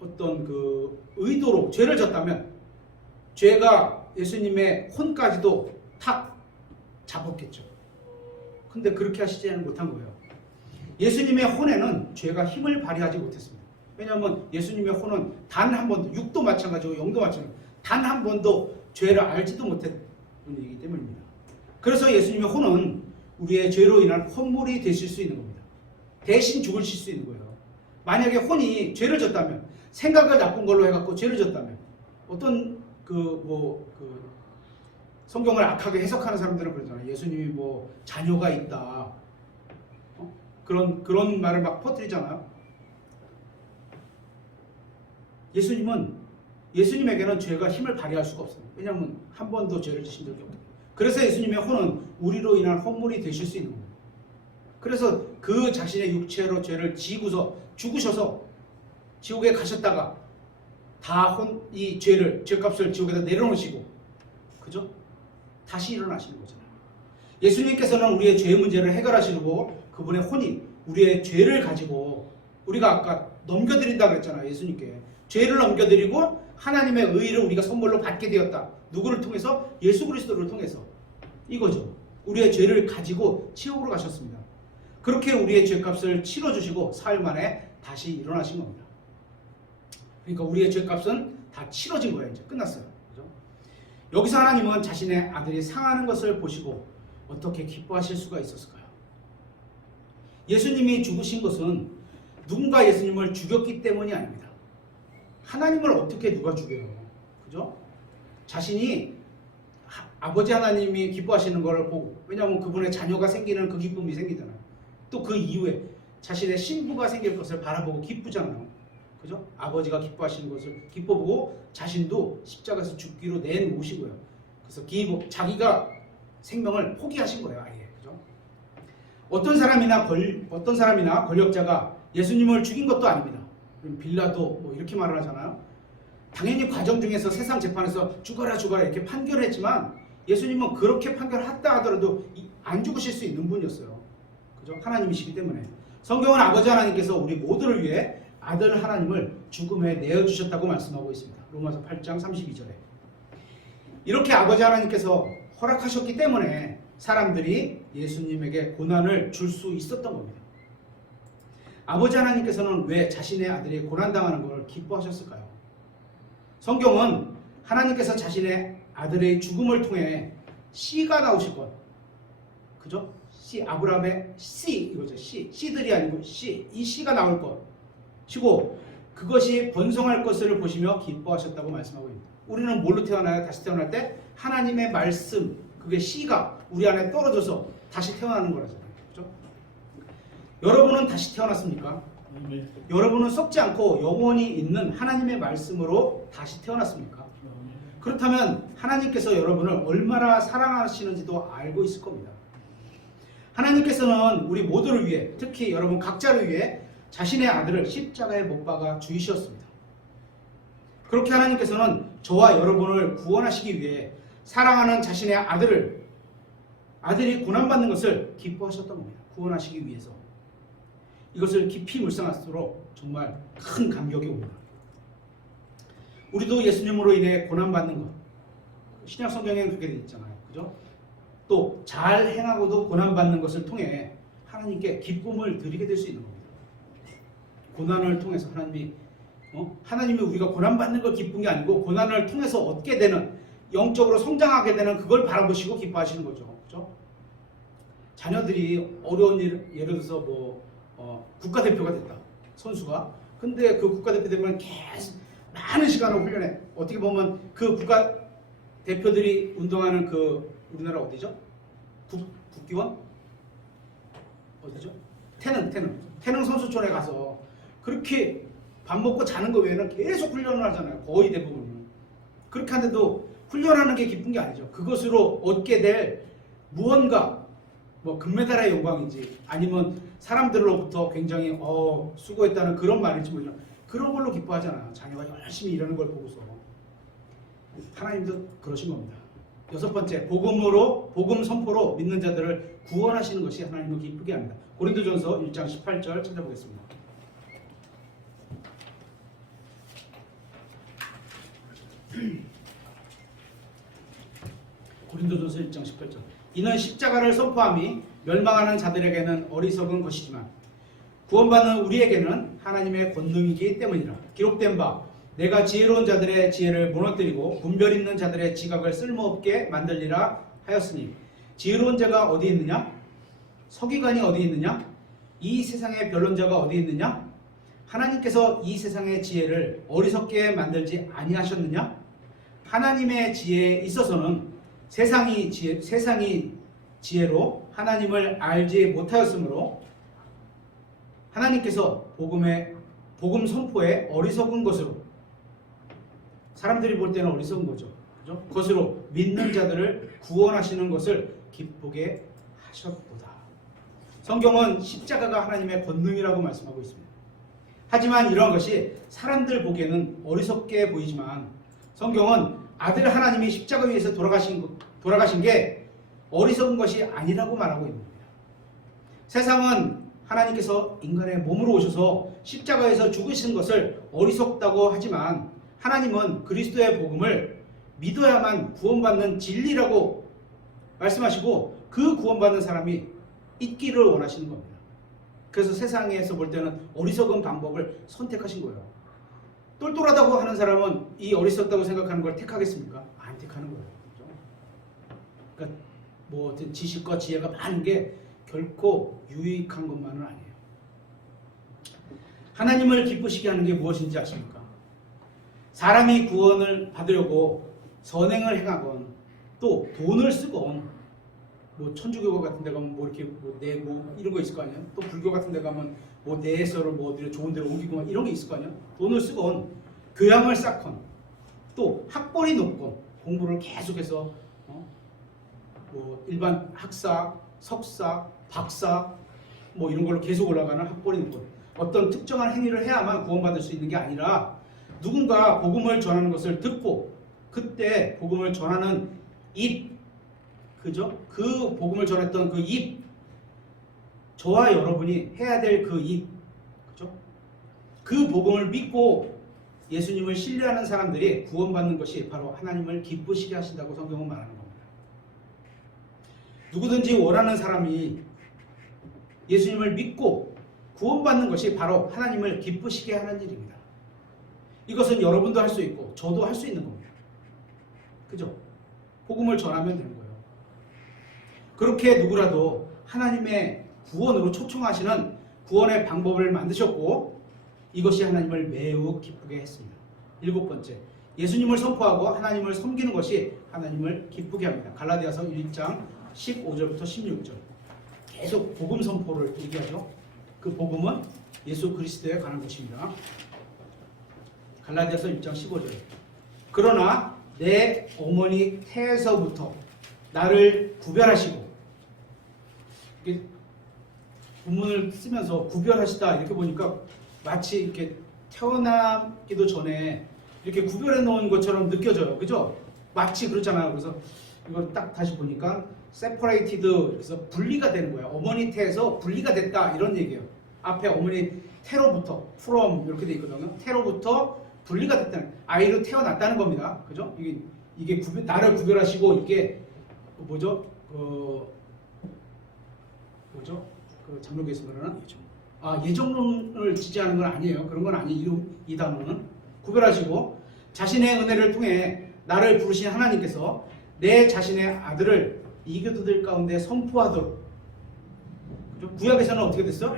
어떤 그 의도로 죄를 졌다면 죄가 예수님의 혼까지도 탁 잡았겠죠. 근데 그렇게 하시지는 못한 거예요. 예수님의 혼에는 죄가 힘을 발휘하지 못했습니다. 왜냐하면 예수님의 혼은 단 한 번도, 육도 마찬가지고 영도 마찬가지고 단 한 번도 죄를 알지도 못했던 얘기이기 때문입니다. 그래서 예수님의 혼은 우리의 죄로 인한 헌물이 되실 수 있는 겁니다. 대신 죽으실 수 있는 거예요. 만약에 혼이 죄를 졌다면, 생각을 나쁜 걸로 해갖고 죄를 졌다면, 어떤 성경을 악하게 해석하는 사람들은 그러잖아요. 예수님이 뭐 자녀가 있다, 그런 말을 막 퍼뜨리잖아요. 예수님에게는 죄가 힘을 발휘할 수가 없어요. 왜냐하면 한 번도 죄를 지신 적이 없거든요. 그래서 예수님의 혼은 우리로 인한 혼물이 되실 수 있는 겁니다. 그래서 그 자신의 육체로 죄를 지고서 죽으셔서 지옥에 가셨다가 이 죄값을 지옥에다 내려놓으시고, 그죠? 다시 일어나시는 거잖아요. 예수님께서는 우리의 죄 문제를 해결하시고 그분의 혼이 우리의 죄를 가지고, 우리가 아까 넘겨드린다고 했잖아요. 예수님께 죄를 넘겨드리고 하나님의 의를 우리가 선물로 받게 되었다. 누구를 통해서? 예수 그리스도를 통해서. 이거죠. 우리의 죄를 가지고 지옥으로 가셨습니다. 그렇게 우리의 죄값을 치러주시고 사흘 만에 다시 일어나신 겁니다. 그러니까 우리의 죄값은 다 치러진 거예요. 이제 끝났어요. 그죠? 여기서 하나님은 자신의 아들이 상하는 것을 보시고 어떻게 기뻐하실 수가 있었을까요? 예수님이 죽으신 것은 누군가 예수님을 죽였기 때문이 아닙니다. 하나님을 어떻게 누가 죽여요? 그죠? 자신이 아버지 하나님이 기뻐하시는 것을 보고, 왜냐하면 그분의 자녀가 생기는 그 기쁨이 생기잖아요. 또 그 이후에 자신의 신부가 생길 것을 바라보고 기쁘잖아요. 그죠? 아버지가 기뻐하시는 것을 기뻐보고 자신도 십자가에서 죽기로 내놓으신 거예요. 그래서 자기가 생명을 포기하신 거예요. 아예. 그죠? 어떤 사람이나 권력자가 예수님을 죽인 것도 아닙니다. 빌라도 뭐 이렇게 말을 하잖아요. 당연히 과정 중에서 세상 재판에서 죽어라 이렇게 판결했지만 예수님은 그렇게 판결했다 하더라도 안 죽으실 수 있는 분이었어요. 그죠? 하나님이시기 때문에. 성경은 아버지 하나님께서 우리 모두를 위해 아들 하나님을 죽음에 내어주셨다고 말씀하고 있습니다. 로마서 8장 32절에. 이렇게 아버지 하나님께서 허락하셨기 때문에 사람들이 예수님에게 고난을 줄 수 있었던 겁니다. 아버지 하나님께서는 왜 자신의 아들이 고난당하는 걸 기뻐하셨을까요? 성경은 하나님께서 자신의 아들의 죽음을 통해 씨가 나오실 것, 그죠? 씨, 아브라함의 씨, 이거죠. 씨들이 아니고 이 씨가 나올 것이고 그것이 번성할 것을 보시며 기뻐하셨다고 말씀하고 있습니다. 우리는 뭘로 태어나요? 다시 태어날 때 하나님의 말씀, 그게 씨가 우리 안에 떨어져서 다시 태어나는 거라잖아요. 그죠? 여러분은 다시 태어났습니까? 여러분은 썩지 않고 영원히 있는 하나님의 말씀으로 다시 태어났습니까? 그렇다면 하나님께서 여러분을 얼마나 사랑하시는지도 알고 있을 겁니다. 하나님께서는 우리 모두를 위해, 특히 여러분 각자를 위해 자신의 아들을 십자가에 못 박아 죽이셨습니다. 그렇게 하나님께서는 저와 여러분을 구원하시기 위해 사랑하는 자신의 아들이 고난받는 것을 기뻐하셨던 겁니다. 구원하시기 위해서. 이것을 깊이 묵상할수록 정말 큰 감격이 옵니다. 우리도 예수님으로 인해 고난받는 것, 신약 성경에는 그렇게 되어 있잖아요. 그죠? 또 잘 행하고도 고난받는 것을 통해 하나님께 기쁨을 드리게 될 수 있는 겁니다. 고난을 통해서 하나님이 우리가 고난받는 걸 기쁜 게 아니고 고난을 통해서 얻게 되는, 영적으로 성장하게 되는 그걸 바라보시고 기뻐하시는 거죠. 그죠? 자녀들이 어려운 예를 들어서 국가대표가 됐다. 선수가. 근데 그 국가대표 되면 계속 많은 시간을 훈련해. 어떻게 보면 그 국가대표들이 운동하는 우리나라 어디죠? 국기원? 어디죠? 태릉 선수촌에 가서 그렇게 밥 먹고 자는 거 외에는 계속 훈련을 하잖아요. 거의 대부분은. 그렇게 하는데도 훈련하는 게 기쁜 게 아니죠. 그것으로 얻게 될 무언가, 금메달의 영광인지 아니면 사람들로부터 굉장히 수고했다는 그런 말인지 모르죠. 그런 걸로 기뻐하잖아요. 자녀가 열심히 일하는 걸 보고서. 하나님도 그러신 겁니다. 6번째, 복음 선포로 믿는 자들을 구원하시는 것이 하나님을 기쁘게 합니다. 고린도전서 1장 18절 찾아보겠습니다. 고린도전서 1장 18절. 이는 십자가를 선포함이 멸망하는 자들에게는 어리석은 것이지만 구원받는 우리에게는 하나님의 권능이기 때문이라. 기록된 바 내가 지혜로운 자들의 지혜를 무너뜨리고 분별 있는 자들의 지각을 쓸모없게 만들리라 하였으니 지혜로운 자가 어디 있느냐? 서기관이 어디 있느냐? 이 세상의 변론자가 어디 있느냐? 하나님께서 이 세상의 지혜를 어리석게 만들지 아니하셨느냐? 하나님의 지혜에 있어서는 세상이 지혜로 하나님을 알지 못하였으므로 하나님께서 복음 선포에 어리석은 것으로, 사람들이 볼 때는 어리석은 거죠. 그죠? 그것으로 믿는 자들을 구원하시는 것을 기쁘게 하셨도다. 성경은 십자가가 하나님의 권능이라고 말씀하고 있습니다. 하지만 이러한 것이 사람들 보기에는 어리석게 보이지만 성경은 아들 하나님이 십자가 위에서 돌아가신 게 어리석은 것이 아니라고 말하고 있는 겁니다. 세상은 하나님께서 인간의 몸으로 오셔서 십자가에서 죽으신 것을 어리석다고 하지만 하나님은 그리스도의 복음을 믿어야만 구원받는 진리라고 말씀하시고 그 구원받는 사람이 있기를 원하시는 겁니다. 그래서 세상에서 볼 때는 어리석은 방법을 선택하신 거예요. 똘똘하다고 하는 사람은 이 어리석다고 생각하는 걸 택하겠습니까? 안 택하는 거예요. 그렇죠? 그러니까 뭐 지식과 지혜가 많은 게 결코 유익한 것만은 아니에요. 하나님을 기쁘시게 하는 게 무엇인지 아십니까? 사람이 구원을 받으려고 선행을 행하건 또 돈을 쓰건, 뭐 천주교 같은 데 가면 뭐 이렇게 뭐 내고 이런 거 있을 거 아니에요? 또 불교 같은 데 가면 뭐 내서를 뭐 어디로 좋은 데로 옮기고 이런 게 있을 거 아니에요? 돈을 쓰건 교양을 쌓건 또 학벌이 높건 공부를 계속해서 뭐 일반 학사, 석사, 박사 뭐 이런 걸로 계속 올라가는 학벌이 높건 어떤 특정한 행위를 해야만 구원받을 수 있는 게 아니라 누군가 복음을 전하는 것을 듣고 그때 복음을 전하는 입, 그죠? 그 복음을 전했던 그 입, 저와 여러분이 해야 될 그 입, 그죠? 그 복음을 믿고 예수님을 신뢰하는 사람들이 구원받는 것이 바로 하나님을 기쁘시게 하신다고 성경은 말하는 겁니다. 누구든지 원하는 사람이 예수님을 믿고 구원받는 것이 바로 하나님을 기쁘시게 하는 일입니다. 이것은 여러분도 할 수 있고 저도 할 수 있는 겁니다. 그죠? 복음을 전하면 되는 거예요. 그렇게 누구라도 하나님의 구원으로 초청하시는 구원의 방법을 만드셨고 이것이 하나님을 매우 기쁘게 했습니다. 7번째, 예수님을 선포하고 하나님을 섬기는 것이 하나님을 기쁘게 합니다. 갈라디아서 1장 15절부터 16절 계속 복음 선포를 얘기하죠. 그 복음은 예수 그리스도에 관한 것입니다. 갈라디아서 1장 15절, 그러나 내 어머니 태에서부터 나를 구별하시고, 본문을 쓰면서 구별하시다 이렇게 보니까 마치 이렇게 태어나기도 전에 이렇게 구별해 놓은 것처럼 느껴져요. 그죠? 마치 그렇잖아요. 그래서 이걸 딱 다시 보니까 separated, 그래서 분리가 되는 거예요. 어머니 태에서 분리가 됐다 이런 얘기예요. 앞에 어머니 태로부터 from 이렇게 돼 있거든요. 태로부터 분리가 됐다는, 아이로 태어났다는 겁니다. 그죠? 이게 나를 구별하시고 이게 뭐죠? 그 장로교에서 말하는 예정론을 지지하는 건 아니에요. 그런 건 아니에요. 이 단어는 구별하시고 자신의 은혜를 통해 나를 부르신 하나님께서 내 자신의 아들을 이교도들 가운데 선포하도록, 그죠? 구약에서는 어떻게 됐어?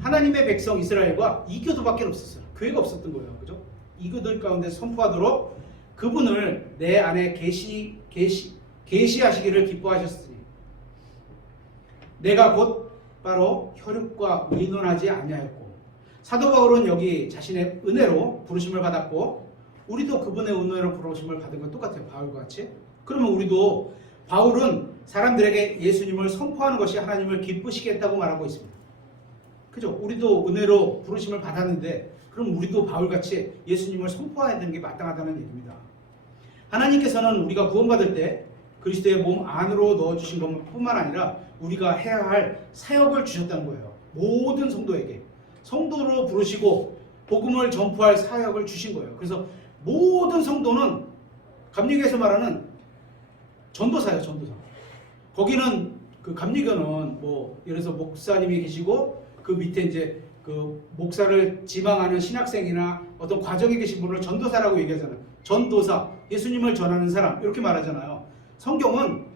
하나님의 백성 이스라엘과 이교도밖에 없었어요. 교회가 없었던 거예요. 그죠? 이교도들 가운데 선포하도록 그분을 내 안에 계시하시기를 기뻐하셨으니 내가 곧 바로 혈육과 의논하지 아니하였고, 사도 바울은 여기 자신의 은혜로 부르심을 받았고 우리도 그분의 은혜로 부르심을 받은 건 똑같아요. 바울과 같이. 그러면 우리도, 바울은 사람들에게 예수님을 선포하는 것이 하나님을 기쁘시게 했다고 말하고 있습니다. 그죠? 우리도 은혜로 부르심을 받았는데 그럼 우리도 바울같이 예수님을 선포해야 되는 게 마땅하다는 얘기입니다. 하나님께서는 우리가 구원받을 때 그리스도의 몸 안으로 넣어주신 것뿐만 아니라 우리가 해야 할 사역을 주셨다는 거예요. 모든 성도에게 성도로 부르시고 복음을 전포할 사역을 주신 거예요. 그래서 모든 성도는 감리교에서 말하는 전도사예요. 전도사. 거기는 그 감리교는 뭐 예를 들어서 목사님이 계시고 그 밑에 이제 그 목사를 지망하는 신학생이나 어떤 과정에 계신 분을 전도사라고 얘기하잖아요. 전도사, 예수님을 전하는 사람 이렇게 말하잖아요. 성경은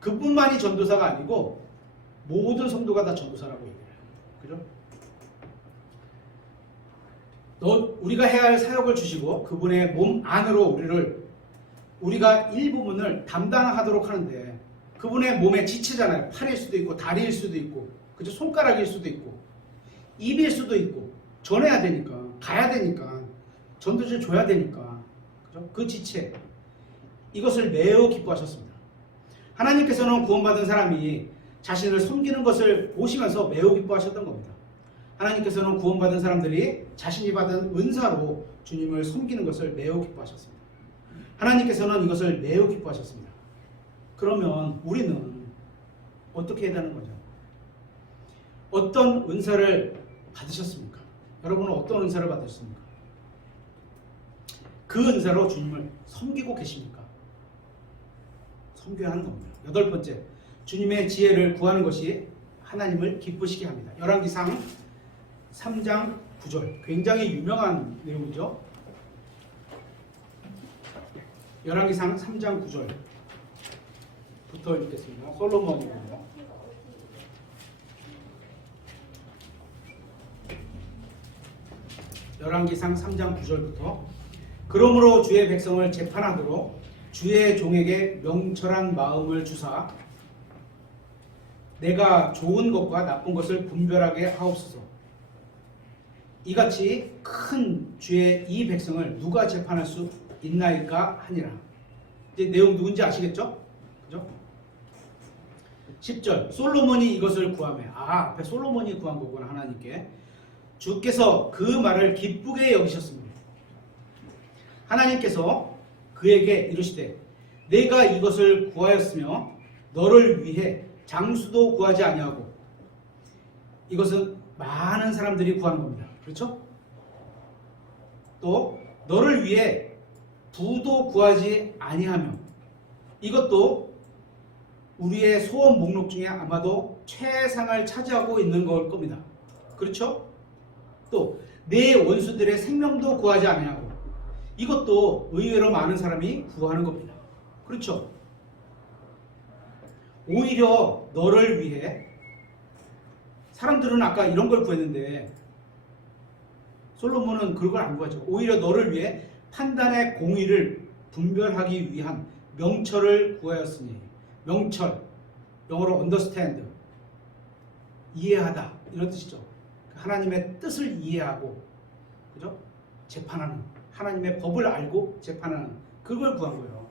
그뿐만이 전도사가 아니고 모든 성도가 다 전도사라고 얘기해요. 그죠? 우리가 해야 할 사역을 주시고 그분의 몸 안으로 우리가 일부분을 담당하도록 하는데 그분의 몸의 지체잖아요. 팔일 수도 있고 다리일 수도 있고 그죠? 손가락일 수도 있고 입일 수도 있고 전해야 되니까 가야 되니까 전도지를 줘야 되니까 그죠? 그 지체 이것을 매우 기뻐하셨습니다. 하나님께서는 구원받은 사람이 자신을 섬기는 것을 보시면서 매우 기뻐하셨던 겁니다. 하나님께서는 구원받은 사람들이 자신이 받은 은사로 주님을 섬기는 것을 매우 기뻐하셨습니다. 하나님께서는 이것을 매우 기뻐하셨습니다. 그러면 우리는 어떻게 해야 되는 거죠? 어떤 은사를 받으셨습니까? 여러분은 어떤 은사를 받으셨습니까? 그 은사로 주님을 섬기고 계십니까? 섬겨야 하는 겁니다. 8번째, 주님의 지혜를 구하는 것이 하나님을 기쁘시게 합니다. 열왕기상 3장 9절 굉장히 유명한 내용이죠. 열왕기상 3장 9절부터 읽겠습니다. 솔로몬입니다. 열왕기상 3장 9절부터 그러므로 주의 백성을 재판하도록 주의 종에게 명철한 마음을 주사 내가 좋은 것과 나쁜 것을 분별하게 하옵소서. 이같이 큰 주의 이 백성을 누가 재판할 수 있나이까 하니라. 이제 내용 누군지 아시겠죠? 그죠? 10절 솔로몬이 이것을 구하며 앞에 솔로몬이 구한 거구나. 하나님께 주께서 그 말을 기쁘게 여기셨습니다. 하나님께서 그에게 이르시되 내가 이것을 구하였으며 너를 위해 장수도 구하지 아니하고 이것은 많은 사람들이 구하는 겁니다. 그렇죠? 또 너를 위해 부도 구하지 아니하며 이것도 우리의 소원 목록 중에 아마도 최상을 차지하고 있는 걸 겁니다. 그렇죠? 또 내 원수들의 생명도 구하지 아니하고 이것도 의외로 많은 사람이 구하는 겁니다. 그렇죠? 오히려 너를 위해 사람들은 아까 이런 걸 구했는데 솔로몬은 그런 걸 안 구하죠. 오히려 너를 위해 판단의 공의를 분별하기 위한 명철을 구하였으니 명철 영어로 understand 이해하다 이런 뜻이죠. 하나님의 뜻을 이해하고 그죠? 재판하는 하나님의 법을 알고 재판하는 그걸 구한 거예요.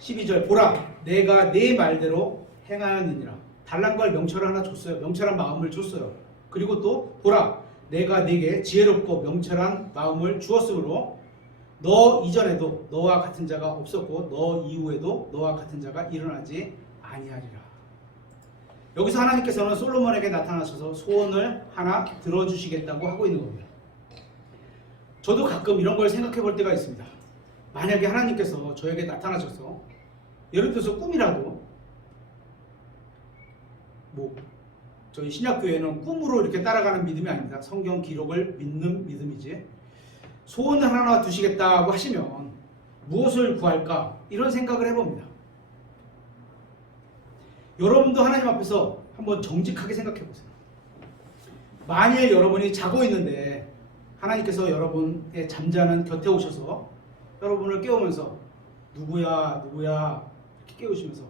12절 보라 내가 네 말대로 행하였느니라. 달란 걸 명철을 하나 줬어요. 명철한 마음을 줬어요. 그리고 또 보라 내가 네게 지혜롭고 명철한 마음을 주었으므로 너 이전에도 너와 같은 자가 없었고 너 이후에도 너와 같은 자가 일어나지 아니하리라. 여기서 하나님께서는 솔로몬에게 나타나셔서 소원을 하나 들어주시겠다고 하고 있는 겁니다. 저도 가끔 이런 걸 생각해 볼 때가 있습니다. 만약에 하나님께서 저에게 나타나셔서 예를 들어서 꿈이라도 저희 신약교회는 꿈으로 이렇게 따라가는 믿음이 아닙니다. 성경 기록을 믿는 믿음이지. 소원을 하나 두시겠다고 하시면 무엇을 구할까? 이런 생각을 해봅니다. 여러분도 하나님 앞에서 한번 정직하게 생각해 보세요. 만일 여러분이 자고 있는데 하나님께서 여러분의 잠자는 곁에 오셔서 여러분을 깨우면서 누구야 이렇게 깨우시면서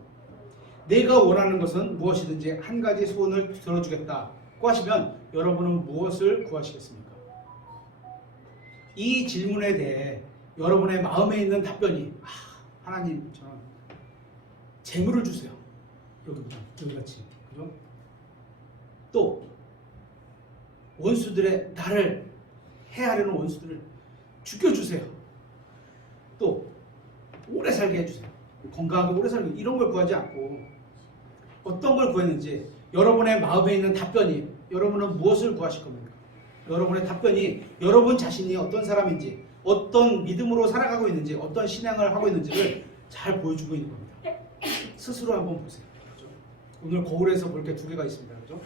내가 원하는 것은 무엇이든지 한 가지 소원을 들어주겠다고 하시면 여러분은 무엇을 구하시겠습니까? 이 질문에 대해 여러분의 마음에 있는 답변이 하나님 저는 재물을 주세요. 여기같이 그죠? 또 원수들의 나를 해하려는 원수들을 죽여주세요. 또 오래 살게 해주세요. 건강하게 오래 살게 이런 걸 구하지 않고 어떤 걸 구했는지 여러분의 마음에 있는 답변이 여러분은 무엇을 구하실 겁니까? 여러분의 답변이 여러분 자신이 어떤 사람인지 어떤 믿음으로 살아가고 있는지 어떤 신앙을 하고 있는지를 잘 보여주고 있는 겁니다. 스스로 한번 보세요. 그렇죠? 오늘 거울에서 볼 게 두 개가 있습니다. 그렇죠?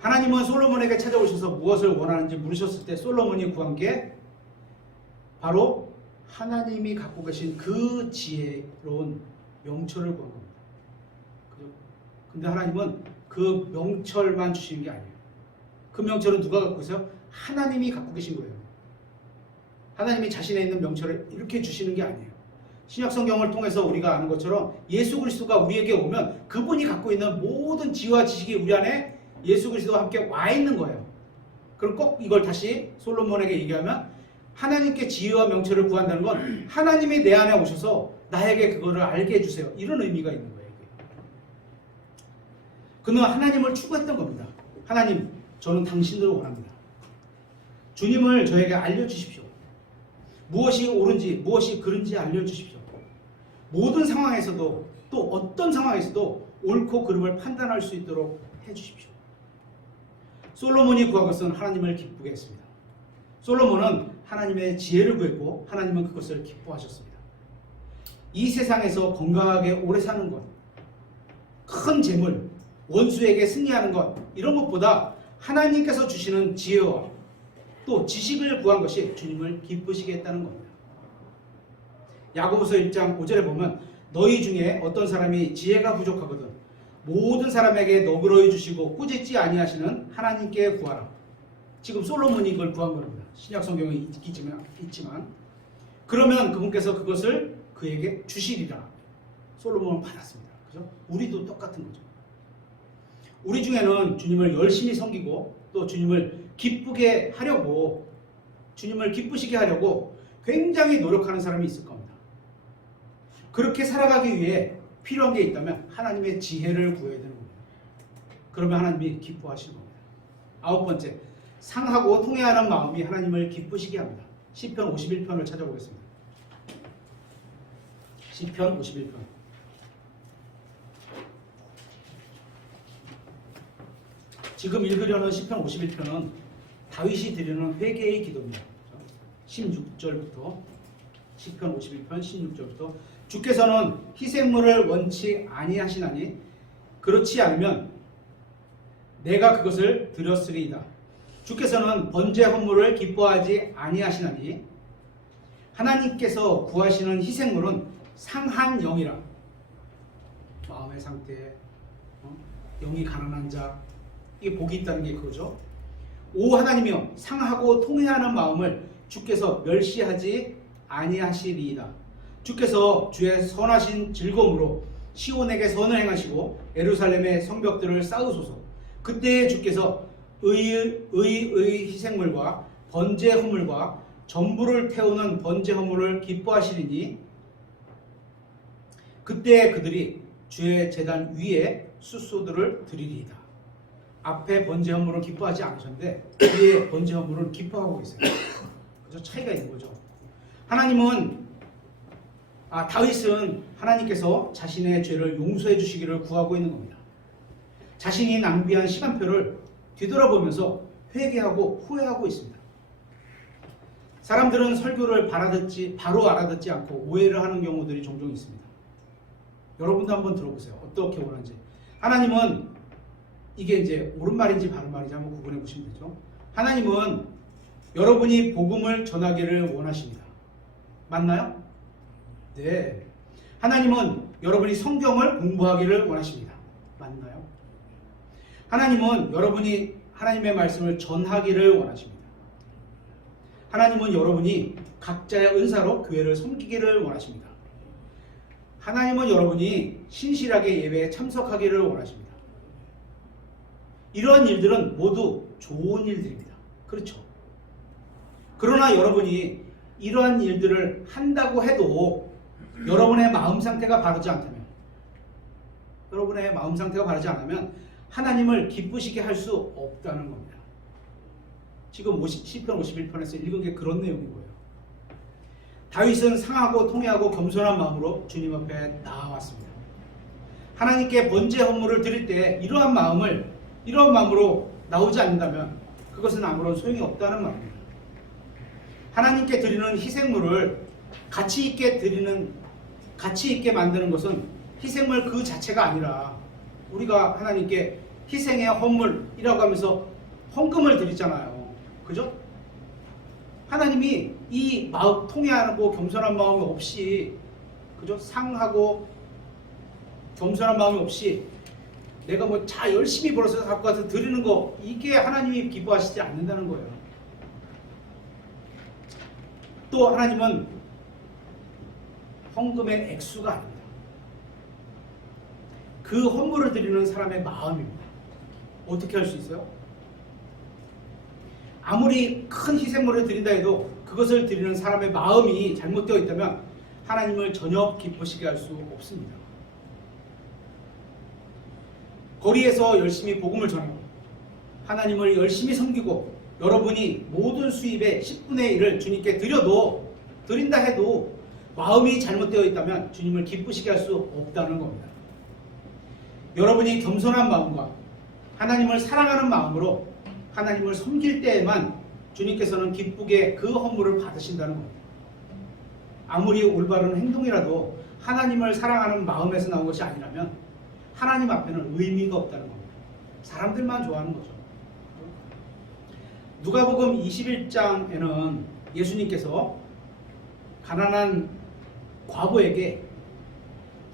하나님은 솔로몬에게 찾아오셔서 무엇을 원하는지 물으셨을 때 솔로몬이 구한 게 바로 하나님이 갖고 계신 그 지혜로운 명철을 구한 겁니다. 그죠? 근데 하나님은 그 명철만 주시는 게 아니에요. 그 명철은 누가 갖고 있어요? 하나님이 갖고 계신 거예요. 하나님이 자신에 있는 명철을 이렇게 주시는 게 아니에요. 신약 성경을 통해서 우리가 아는 것처럼 예수 그리스도가 우리에게 오면 그분이 갖고 있는 모든 지혜와 지식이 우리 안에 예수 그리스도와 함께 와 있는 거예요. 그럼 꼭 이걸 다시 솔로몬에게 얘기하면 하나님께 지혜와 명철을 구한다는 건 하나님이 내 안에 오셔서 나에게 그거를 알게 해주세요. 이런 의미가 있는 거예요. 그는 하나님을 추구했던 겁니다. 하나님, 저는 당신을 원합니다. 주님을 저에게 알려주십시오. 무엇이 옳은지 무엇이 그른지 알려주십시오. 모든 상황에서도 또 어떤 상황에서도 옳고 그름을 판단할 수 있도록 해주십시오. 솔로몬이 구한 것은 하나님을 기쁘게 했습니다. 솔로몬은 하나님의 지혜를 구했고 하나님은 그것을 기뻐하셨습니다. 이 세상에서 건강하게 오래 사는 것, 큰 재물, 원수에게 승리하는 것, 이런 것보다 하나님께서 주시는 지혜와 또 지식을 구한 것이 주님을 기쁘시게 했다는 겁니다. 야고보서 1장 5절에 보면 너희 중에 어떤 사람이 지혜가 부족하거든 모든 사람에게 너그러이 주시고 꾸짖지 아니하시는 하나님께 구하라. 지금 솔로몬이 이걸 구한 겁니다. 신약 성경에 있지만 그러면 그분께서 그것을 그에게 주시리라. 솔로몬은 받았습니다. 그죠? 우리도 똑같은 거죠. 우리 중에는 주님을 열심히 섬기고 또 주님을 기쁘게 하려고, 주님을 기쁘시게 하려고 굉장히 노력하는 사람이 있을 겁니다. 그렇게 살아가기 위해 필요한 게 있다면 하나님의 지혜를 구해야 되는 겁니다. 그러면 하나님이 기뻐하시는 겁니다. 9번째, 상하고 통회하는 마음이 하나님을 기쁘시게 합니다. 시편 51편을 찾아보겠습니다. 시편 51편. 지금 읽으려는 시편 51편은 다윗이 드리는 회개의 기도입니다. 16절부터 시편 51편 16절부터 주께서는 희생물을 원치 아니하시나니 그렇지 않으면 내가 그것을 드렸으리이다. 주께서는 번제 헌물을 기뻐하지 아니하시나니 하나님께서 구하시는 희생물은 상한 영이라. 마음의 상태, 영이 가난한 자, 이게 복이 있다는 게 그거죠. 오 하나님이여, 상하고 통회하는 마음을 주께서 멸시하지 아니하시리이다. 주께서 주의 선하신 즐거움으로 시온에게 선을 행하시고 예루살렘의 성벽들을 쌓으소서. 그때에 주께서 의의 희생물과 번제 헌물과 전부를 태우는 번제 헌물을 기뻐하시리니 그때 그들이 주의 제단 위에 숫소들을 드리리이다. 앞에 번제 헌물은 기뻐하지 않으셨는데 뒤에 번제 헌물은 기뻐하고 있어요. 그죠? 차이가 있는 거죠. 다윗은 하나님께서 자신의 죄를 용서해 주시기를 구하고 있는 겁니다. 자신이 낭비한 시간표를 뒤돌아보면서 회개하고 후회하고 있습니다. 사람들은 설교를 바로 알아듣지 않고 오해를 하는 경우들이 종종 있습니다. 여러분도 한번 들어보세요. 어떻게 오는지. 하나님은 이게 이제 옳은 말인지 바른 말인지 한번 구분해 보시면 되죠. 하나님은 여러분이 복음을 전하기를 원하십니다. 맞나요? 네. 하나님은 여러분이 성경을 공부하기를 원하십니다. 맞나요? 하나님은 여러분이 하나님의 말씀을 전하기를 원하십니다. 하나님은 여러분이 각자의 은사로 교회를 섬기기를 원하십니다. 하나님은 여러분이 신실하게 예배에 참석하기를 원하십니다. 이러한 일들은 모두 좋은 일들입니다. 그렇죠? 그러나 여러분이 이러한 일들을 한다고 해도 여러분의 마음 상태가 바르지 않다면, 여러분의 마음 상태가 바르지 않으면 하나님을 기쁘시게 할 수 없다는 겁니다. 지금 시편 51편에서 읽은 게 그런 내용인 거예요. 다윗은 상하고 통회하고 겸손한 마음으로 주님 앞에 나아왔습니다. 하나님께 번제 헌물을 드릴 때 이러한 마음으로 나오지 않는다면 그것은 아무런 소용이 없다는 말입니다. 하나님께 드리는 희생물을 가치 있게 만드는 것은 희생물 그 자체가 아니라 우리가 하나님께 희생의 헌물이라고 하면서 헌금을 드리잖아요. 그죠? 하나님이 이 마음 통회하고 겸손한 마음이 없이, 그죠? 상하고 겸손한 마음이 없이 내가 뭐 자 열심히 벌어서 갖고 와서 드리는 거, 이게 하나님이 기뻐하시지 않는다는 거예요. 또 하나님은 헌금의 액수가 아닙니다. 그 헌물을 드리는 사람의 마음입니다. 어떻게 할 수 있어요? 아무리 큰 희생물을 드린다 해도 그것을 드리는 사람의 마음이 잘못되어 있다면 하나님을 전혀 기쁘시게 할 수 없습니다. 거리에서 열심히 복음을 전하고 하나님을 열심히 섬기고 여러분이 모든 수입의 10분의 1을 주님께 드린다 해도 마음이 잘못되어 있다면 주님을 기쁘시게 할 수 없다는 겁니다. 여러분이 겸손한 마음과 하나님을 사랑하는 마음으로 하나님을 섬길 때에만 주님께서는 기쁘게 그 헌물을 받으신다는 겁니다. 아무리 올바른 행동이라도 하나님을 사랑하는 마음에서 나온 것이 아니라면 하나님 앞에는 의미가 없다는 겁니다. 사람들만 좋아하는 거죠. 누가복음 21장에는 예수님께서 가난한 과부에게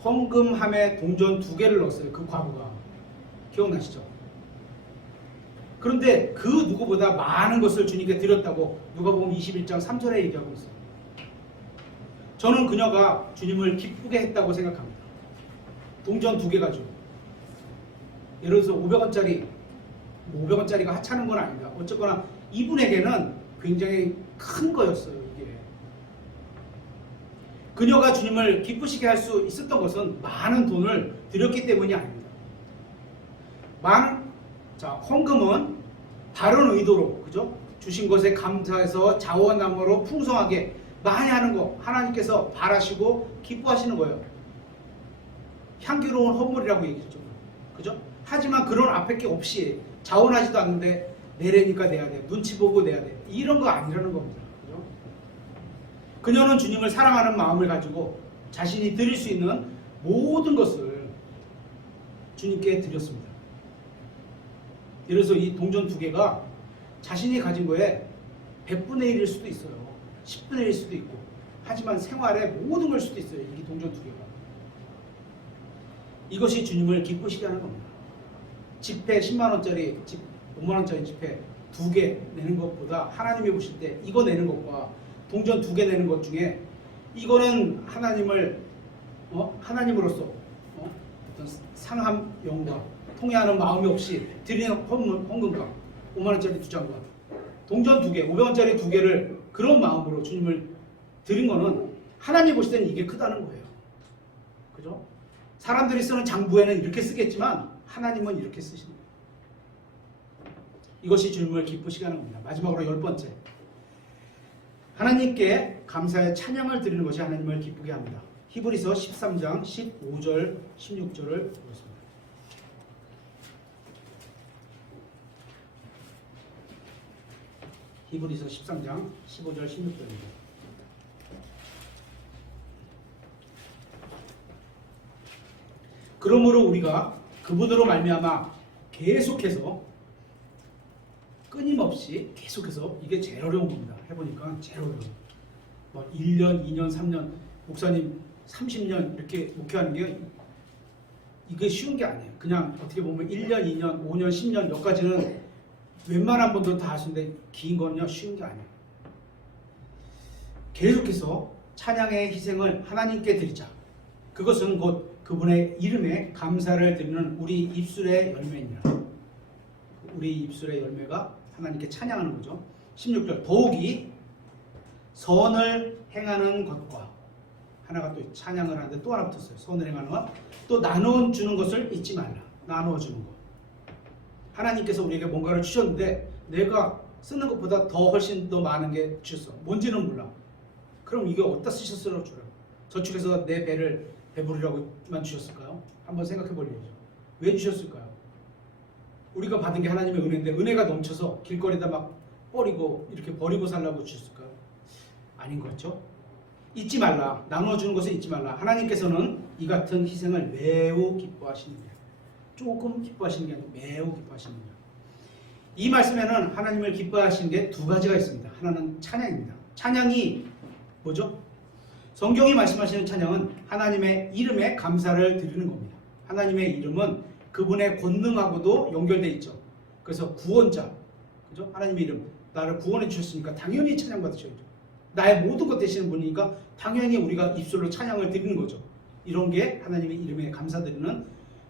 헌금함에 동전 2개를 넣었어요. 그 과부가. 기억나시죠? 그런데 그 누구보다 많은 것을 주님께 드렸다고 누가복음 21장 3절에 얘기하고 있어요. 저는 그녀가 주님을 기쁘게 했다고 생각합니다. 동전 2개 가지고. 예를 들어서 500원짜리가 하찮은 건 아닙니다. 어쨌거나 이분에게는 굉장히 큰 거였어요. 이게. 그녀가 주님을 기쁘시게 할 수 있었던 것은 많은 돈을 드렸기 때문이 아닙니다. 헌금은 다른 의도로, 그죠? 주신 것에 감사해서 자원함으로 풍성하게 많이 하는 거 하나님께서 바라시고 기뻐하시는 거예요. 향기로운 헌물이라고 얘기했죠. 그죠? 하지만 그런 앞에 게 없이 자원하지도 않는데 내래니까 내야 돼. 눈치 보고 내야 돼. 이런 거 아니라는 겁니다. 그죠? 그녀는 주님을 사랑하는 마음을 가지고 자신이 드릴 수 있는 모든 것을 주님께 드렸습니다. 예를 들어서 이 동전 2개가 자신이 가진 거에 100분의 1일 수도 있어요. 10분의 1일 수도 있고. 하지만 생활의 모든 걸 수도 있어요. 이 동전 2개가. 이것이 주님을 기쁘시게 하는 겁니다. 지폐 10만원짜리, 5만원짜리 지폐 2개 내는 것보다 하나님이 보실 때 이거 내는 것과 동전 2개 내는 것 중에 이거는 하나님으로서 어떤 상한 영과 통해하는 마음이 없이 드리는 헌금과 5만원짜리 2장과 동전 2개, 500원짜리 2개를 그런 마음으로 주님을 드린 거는 하나님 보실 때는 이게 크다는 거예요. 그죠? 사람들이 쓰는 장부에는 이렇게 쓰겠지만 하나님은 이렇게 쓰시는 거예요. 이것이 주님을 기쁘시게 하는 겁니다. 마지막으로 10번째. 하나님께 감사의 찬양을 드리는 것이 하나님을 기쁘게 합니다. 히브리서 13장 15절 16절을 보겠습니다. 히브리서 13장 15절 16절입니다. 그러므로 우리가 그분으로 말미암아 계속해서 끊임없이 계속해서 이게 제일 어려운 겁니다. 해보니까 제일 어려워요. 1년, 2년, 3년 목사님 30년 이렇게 목회하는 게 이게 쉬운 게 아니에요. 그냥 어떻게 보면 1년, 2년, 5년, 10년 여기까지는 웬만한 분들은 다 하시는데 긴 거는요 쉬운 게 아니에요. 계속해서 찬양의 희생을 하나님께 드리자. 그것은 곧 그분의 이름에 감사를 드리는 우리 입술의 열매니라. 우리 입술의 열매가 하나님께 찬양하는 거죠. 16절 더욱이 선을 행하는 것과 하나가 또 찬양을 하는데 또 하나 붙었어요. 선을 행하는 것, 또 나눠주는 것을 잊지 말라. 나눠주는 것. 하나님께서 우리에게 뭔가를 주셨는데 내가 쓰는 것보다 더 훨씬 더 많은 게 주셨어. 뭔지는 몰라. 그럼 이게 어디다 쓰셨으라고 주라. 저축해서 내 배를 배부르라고만 주셨을까요? 한번 생각해 볼 일이죠. 왜 주셨을까요? 우리가 받은 게 하나님의 은혜인데 은혜가 넘쳐서 길거리에다 막 이렇게 버리고 살라고 주셨을까요? 아닌 것 같죠? 잊지 말라. 나눠주는 것을 잊지 말라. 하나님께서는 이 같은 희생을 매우 기뻐하시는 거예요. 조금 기뻐하시는 게 아니고 매우 기뻐하시는 거예요. 이 말씀에는 하나님을 기뻐하시는 게 두 가지가 있습니다. 하나는 찬양입니다. 찬양이 뭐죠? 성경이 말씀하시는 찬양은 하나님의 이름에 감사를 드리는 겁니다. 하나님의 이름은 그분의 권능하고도 연결돼 있죠. 그래서 구원자, 그죠? 하나님의 이름, 나를 구원해 주셨으니까 당연히 찬양 받으셔야죠. 나의 모든 것 되시는 분이니까 당연히 우리가 입술로 찬양을 드리는 거죠. 이런 게 하나님의 이름에 감사드리는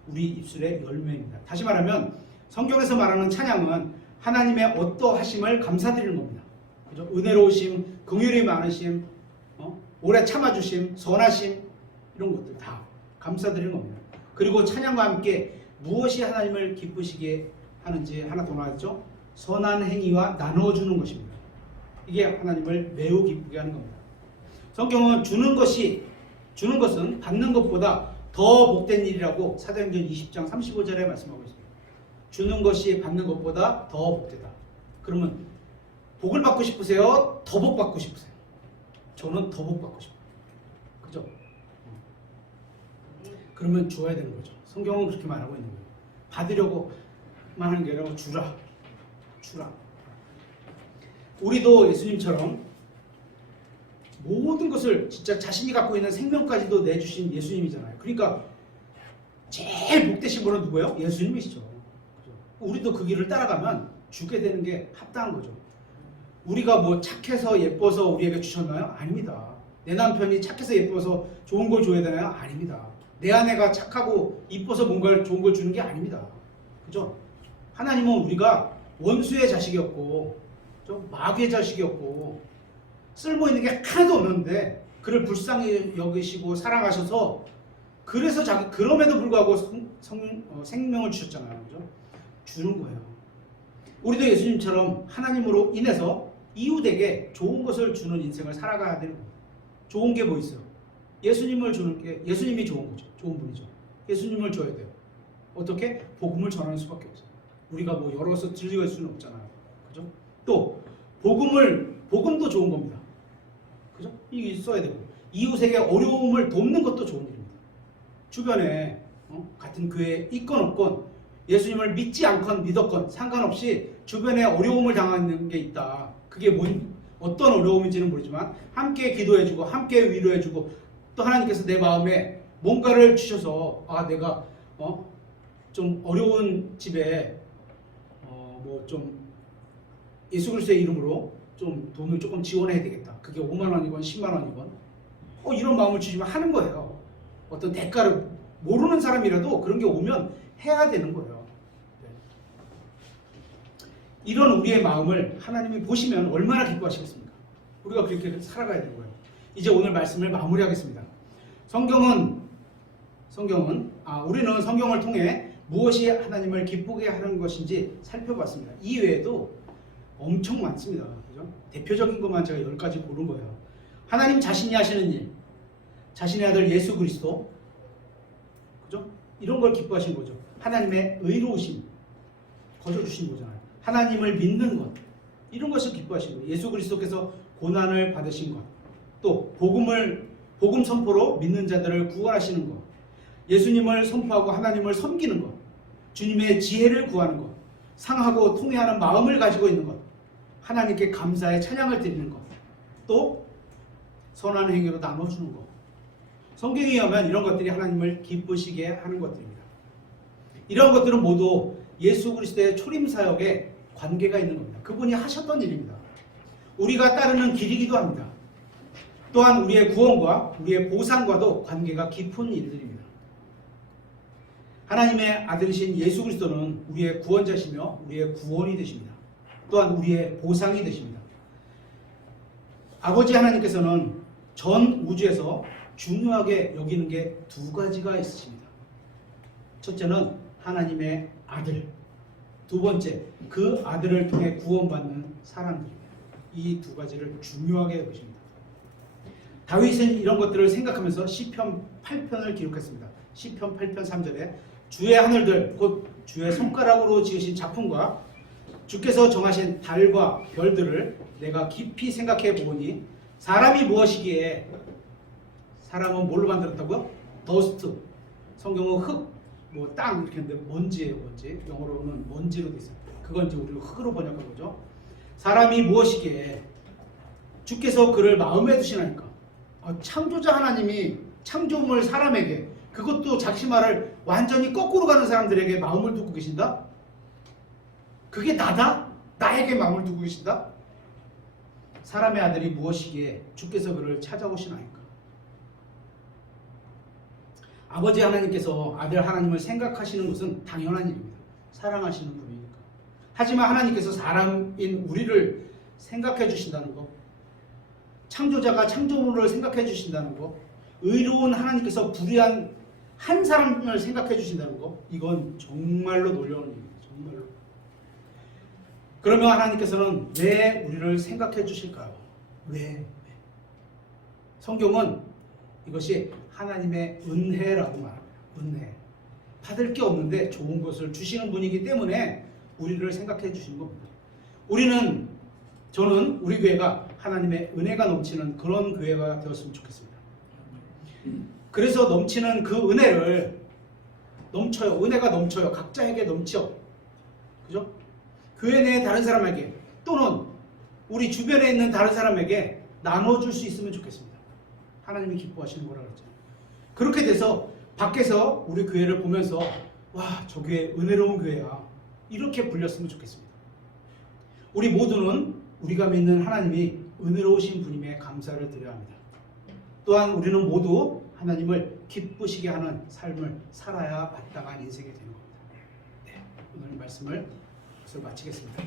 우리 입술의 열매입니다. 다시 말하면 성경에서 말하는 찬양은 하나님의 어떠하심을 감사드리는 겁니다. 그죠? 은혜로우심, 긍휼이 많으심, 오래 참아주심, 선하심, 이런 것들 다 감사드리는 겁니다. 그리고 찬양과 함께 무엇이 하나님을 기쁘시게 하는지 하나 더 나왔죠? 선한 행위와 나눠주는 것입니다. 이게 하나님을 매우 기쁘게 하는 겁니다. 성경은 주는 것은 받는 것보다 더 복된 일이라고 사도행전 20장 35절에 말씀하고 있습니다. 주는 것이 받는 것보다 더 복되다. 그러면 복을 받고 싶으세요? 더 복 받고 싶으세요? 저는 더 복 받고 싶어요. 그죠? 그러면 주어야 되는 거죠. 성경은 그렇게 말하고 있는 거예요. 받으려고만 하는 게 아니라 주라. 우리도 예수님처럼 모든 것을 진짜 자신이 갖고 있는 생명까지도 내주신 예수님이잖아요. 그러니까 제일 복되신 분은 누구예요? 예수님이시죠. 우리도 그 길을 따라가면 주게 되는 게 합당한 거죠. 우리가 뭐 착해서 예뻐서 우리에게 주셨나요? 아닙니다. 내 남편이 착해서 예뻐서 좋은 걸 줘야 되나요? 아닙니다. 내 아내가 착하고 이뻐서 뭔가 좋은 걸 주는 게 아닙니다. 그죠? 하나님은 우리가 원수의 자식이었고 좀 마귀의 자식이었고 쓸모있는 게 하나도 없는데 그를 불쌍히 여기시고 사랑하셔서 그래서 그럼에도 불구하고 생명을 주셨잖아요. 그죠? 주는 거예요. 우리도 예수님처럼 하나님으로 인해서 이웃에게 좋은 것을 주는 인생을 살아가야 되는 겁니다. 좋은 게 뭐 있어요? 예수님을 주는 게 예수님이 좋은 거죠. 좋은 분이죠. 예수님을 줘야 돼요. 어떻게? 복음을 전하는 수밖에 없어요. 우리가 뭐 열어서 들려갈 수는 없잖아요. 그죠? 또 복음도 좋은 겁니다. 그죠? 이게 있어야 되고 이웃에게 어려움을 돕는 것도 좋은 일입니다. 주변에 같은 교회에 있건 없건 예수님을 믿지 않건 믿었건 상관없이 주변에 어려움을 당하는 게 있다. 그게 어떤 어려움인지는 모르지만 함께 기도해주고 함께 위로해주고 또 하나님께서 내 마음에 뭔가를 주셔서 내가 좀 어려운 집에 뭐 좀 예수 그리스도의 이름으로 좀 돈을 조금 지원해야 되겠다. 그게 5만 원이건 10만 원이건 이런 마음을 주시면 하는 거예요. 어떤 대가를 모르는 사람이라도 그런 게 오면 해야 되는 거예요. 네. 이런 우리의 마음을 하나님이 보시면 얼마나 기뻐하시겠습니까? 우리가 그렇게 살아가야 되는 거예요. 이제 오늘 말씀을 마무리하겠습니다. 우리는 성경을 통해 무엇이 하나님을 기쁘게 하는 것인지 살펴봤습니다. 이 외에도 엄청 많습니다. 그죠? 대표적인 것만 제가 10가지 고른 거예요. 하나님 자신이 하시는 일, 자신의 아들 예수 그리스도, 그죠? 이런 걸 기뻐하신 거죠. 하나님의 의로우심, 거저 주신 거잖아요. 하나님을 믿는 것, 이런 것을 기뻐하신 거예요. 예수 그리스도께서 고난을 받으신 것, 또 복음 선포로 믿는 자들을 구원하시는 것, 예수님을 선포하고 하나님을 섬기는 것, 주님의 지혜를 구하는 것, 상하고 통회하는 마음을 가지고 있는 것, 하나님께 감사의 찬양을 드리는 것, 또 선한 행위로 나눠주는 것. 성경에 의하면 이런 것들이 하나님을 기쁘시게 하는 것들입니다. 이런 것들은 모두 예수 그리스도의 초림사역에 관계가 있는 겁니다. 그분이 하셨던 일입니다. 우리가 따르는 길이기도 합니다. 또한 우리의 구원과 우리의 보상과도 관계가 깊은 일들입니다. 하나님의 아들이신 예수 그리스도는 우리의 구원자시며 우리의 구원이 되십니다. 또한 우리의 보상이 되십니다. 아버지 하나님께서는 전 우주에서 중요하게 여기는 게 2가지가 있으십니다. 첫째는 하나님의 아들, 두 번째 그 아들을 통해 구원받는 사람들입니다. 이 2가지를 중요하게 여기십니다. 다윗은 이런 것들을 생각하면서 시편 8편을 기록했습니다. 시편 8편 3절에 주의 하늘들 곧 주의 손가락으로 지으신 작품과 주께서 정하신 달과 별들을 내가 깊이 생각해 보니 사람이 무엇이기에 사람은 뭘로 만들었다고요? 더스트. 성경은 흙, 땅 이렇게 했는데 먼지예요, 먼지. 영어로는 먼지로 돼 있어요. 그건 이제 우리가 흙으로 번역한 거죠. 사람이 무엇이기에 주께서 그를 마음에 두시나니까. 창조자 하나님이 창조물 사람에게 그것도 작심말을 완전히 거꾸로 가는 사람들에게 마음을 두고 계신다? 그게 나다? 나에게 마음을 두고 계신다? 사람의 아들이 무엇이기에 주께서 그를 찾아오시나이까? 아버지 하나님께서 아들 하나님을 생각하시는 것은 당연한 일입니다. 사랑하시는 분이니까. 하지만 하나님께서 사람인 우리를 생각해 주신다는 것, 창조자가 창조물을 생각해 주신다는 것, 의로운 하나님께서 불의한 한 사람을 생각해 주신다는 것, 이건 정말로 놀라운 일입니다. 정말로. 그러면 하나님께서는 왜 우리를 생각해 주실까요? 왜? 성경은 이것이 하나님의 은혜라고 말합니다. 은혜. 받을 게 없는데 좋은 것을 주시는 분이기 때문에 우리를 생각해 주시는 겁니다. 저는 우리 교회가 하나님의 은혜가 넘치는 그런 교회가 되었으면 좋겠습니다. 그래서 넘치는 그 은혜를 넘쳐요. 은혜가 넘쳐요. 각자에게 넘쳐. 그죠? 교회 내에 다른 사람에게 또는 우리 주변에 있는 다른 사람에게 나눠줄 수 있으면 좋겠습니다. 하나님이 기뻐하시는 거라 그랬잖아요. 그렇게 돼서 밖에서 우리 교회를 보면서 와, 저 교회 은혜로운 교회야. 이렇게 불렸으면 좋겠습니다. 우리 모두는 우리가 믿는 하나님이 은혜로우신 분임에 감사를 드려야 합니다. 또한 우리는 모두 하나님을 기쁘시게 하는 삶을 살아야 마땅한 인생이 되는 겁니다. 네, 오늘 말씀을 여기서 마치겠습니다.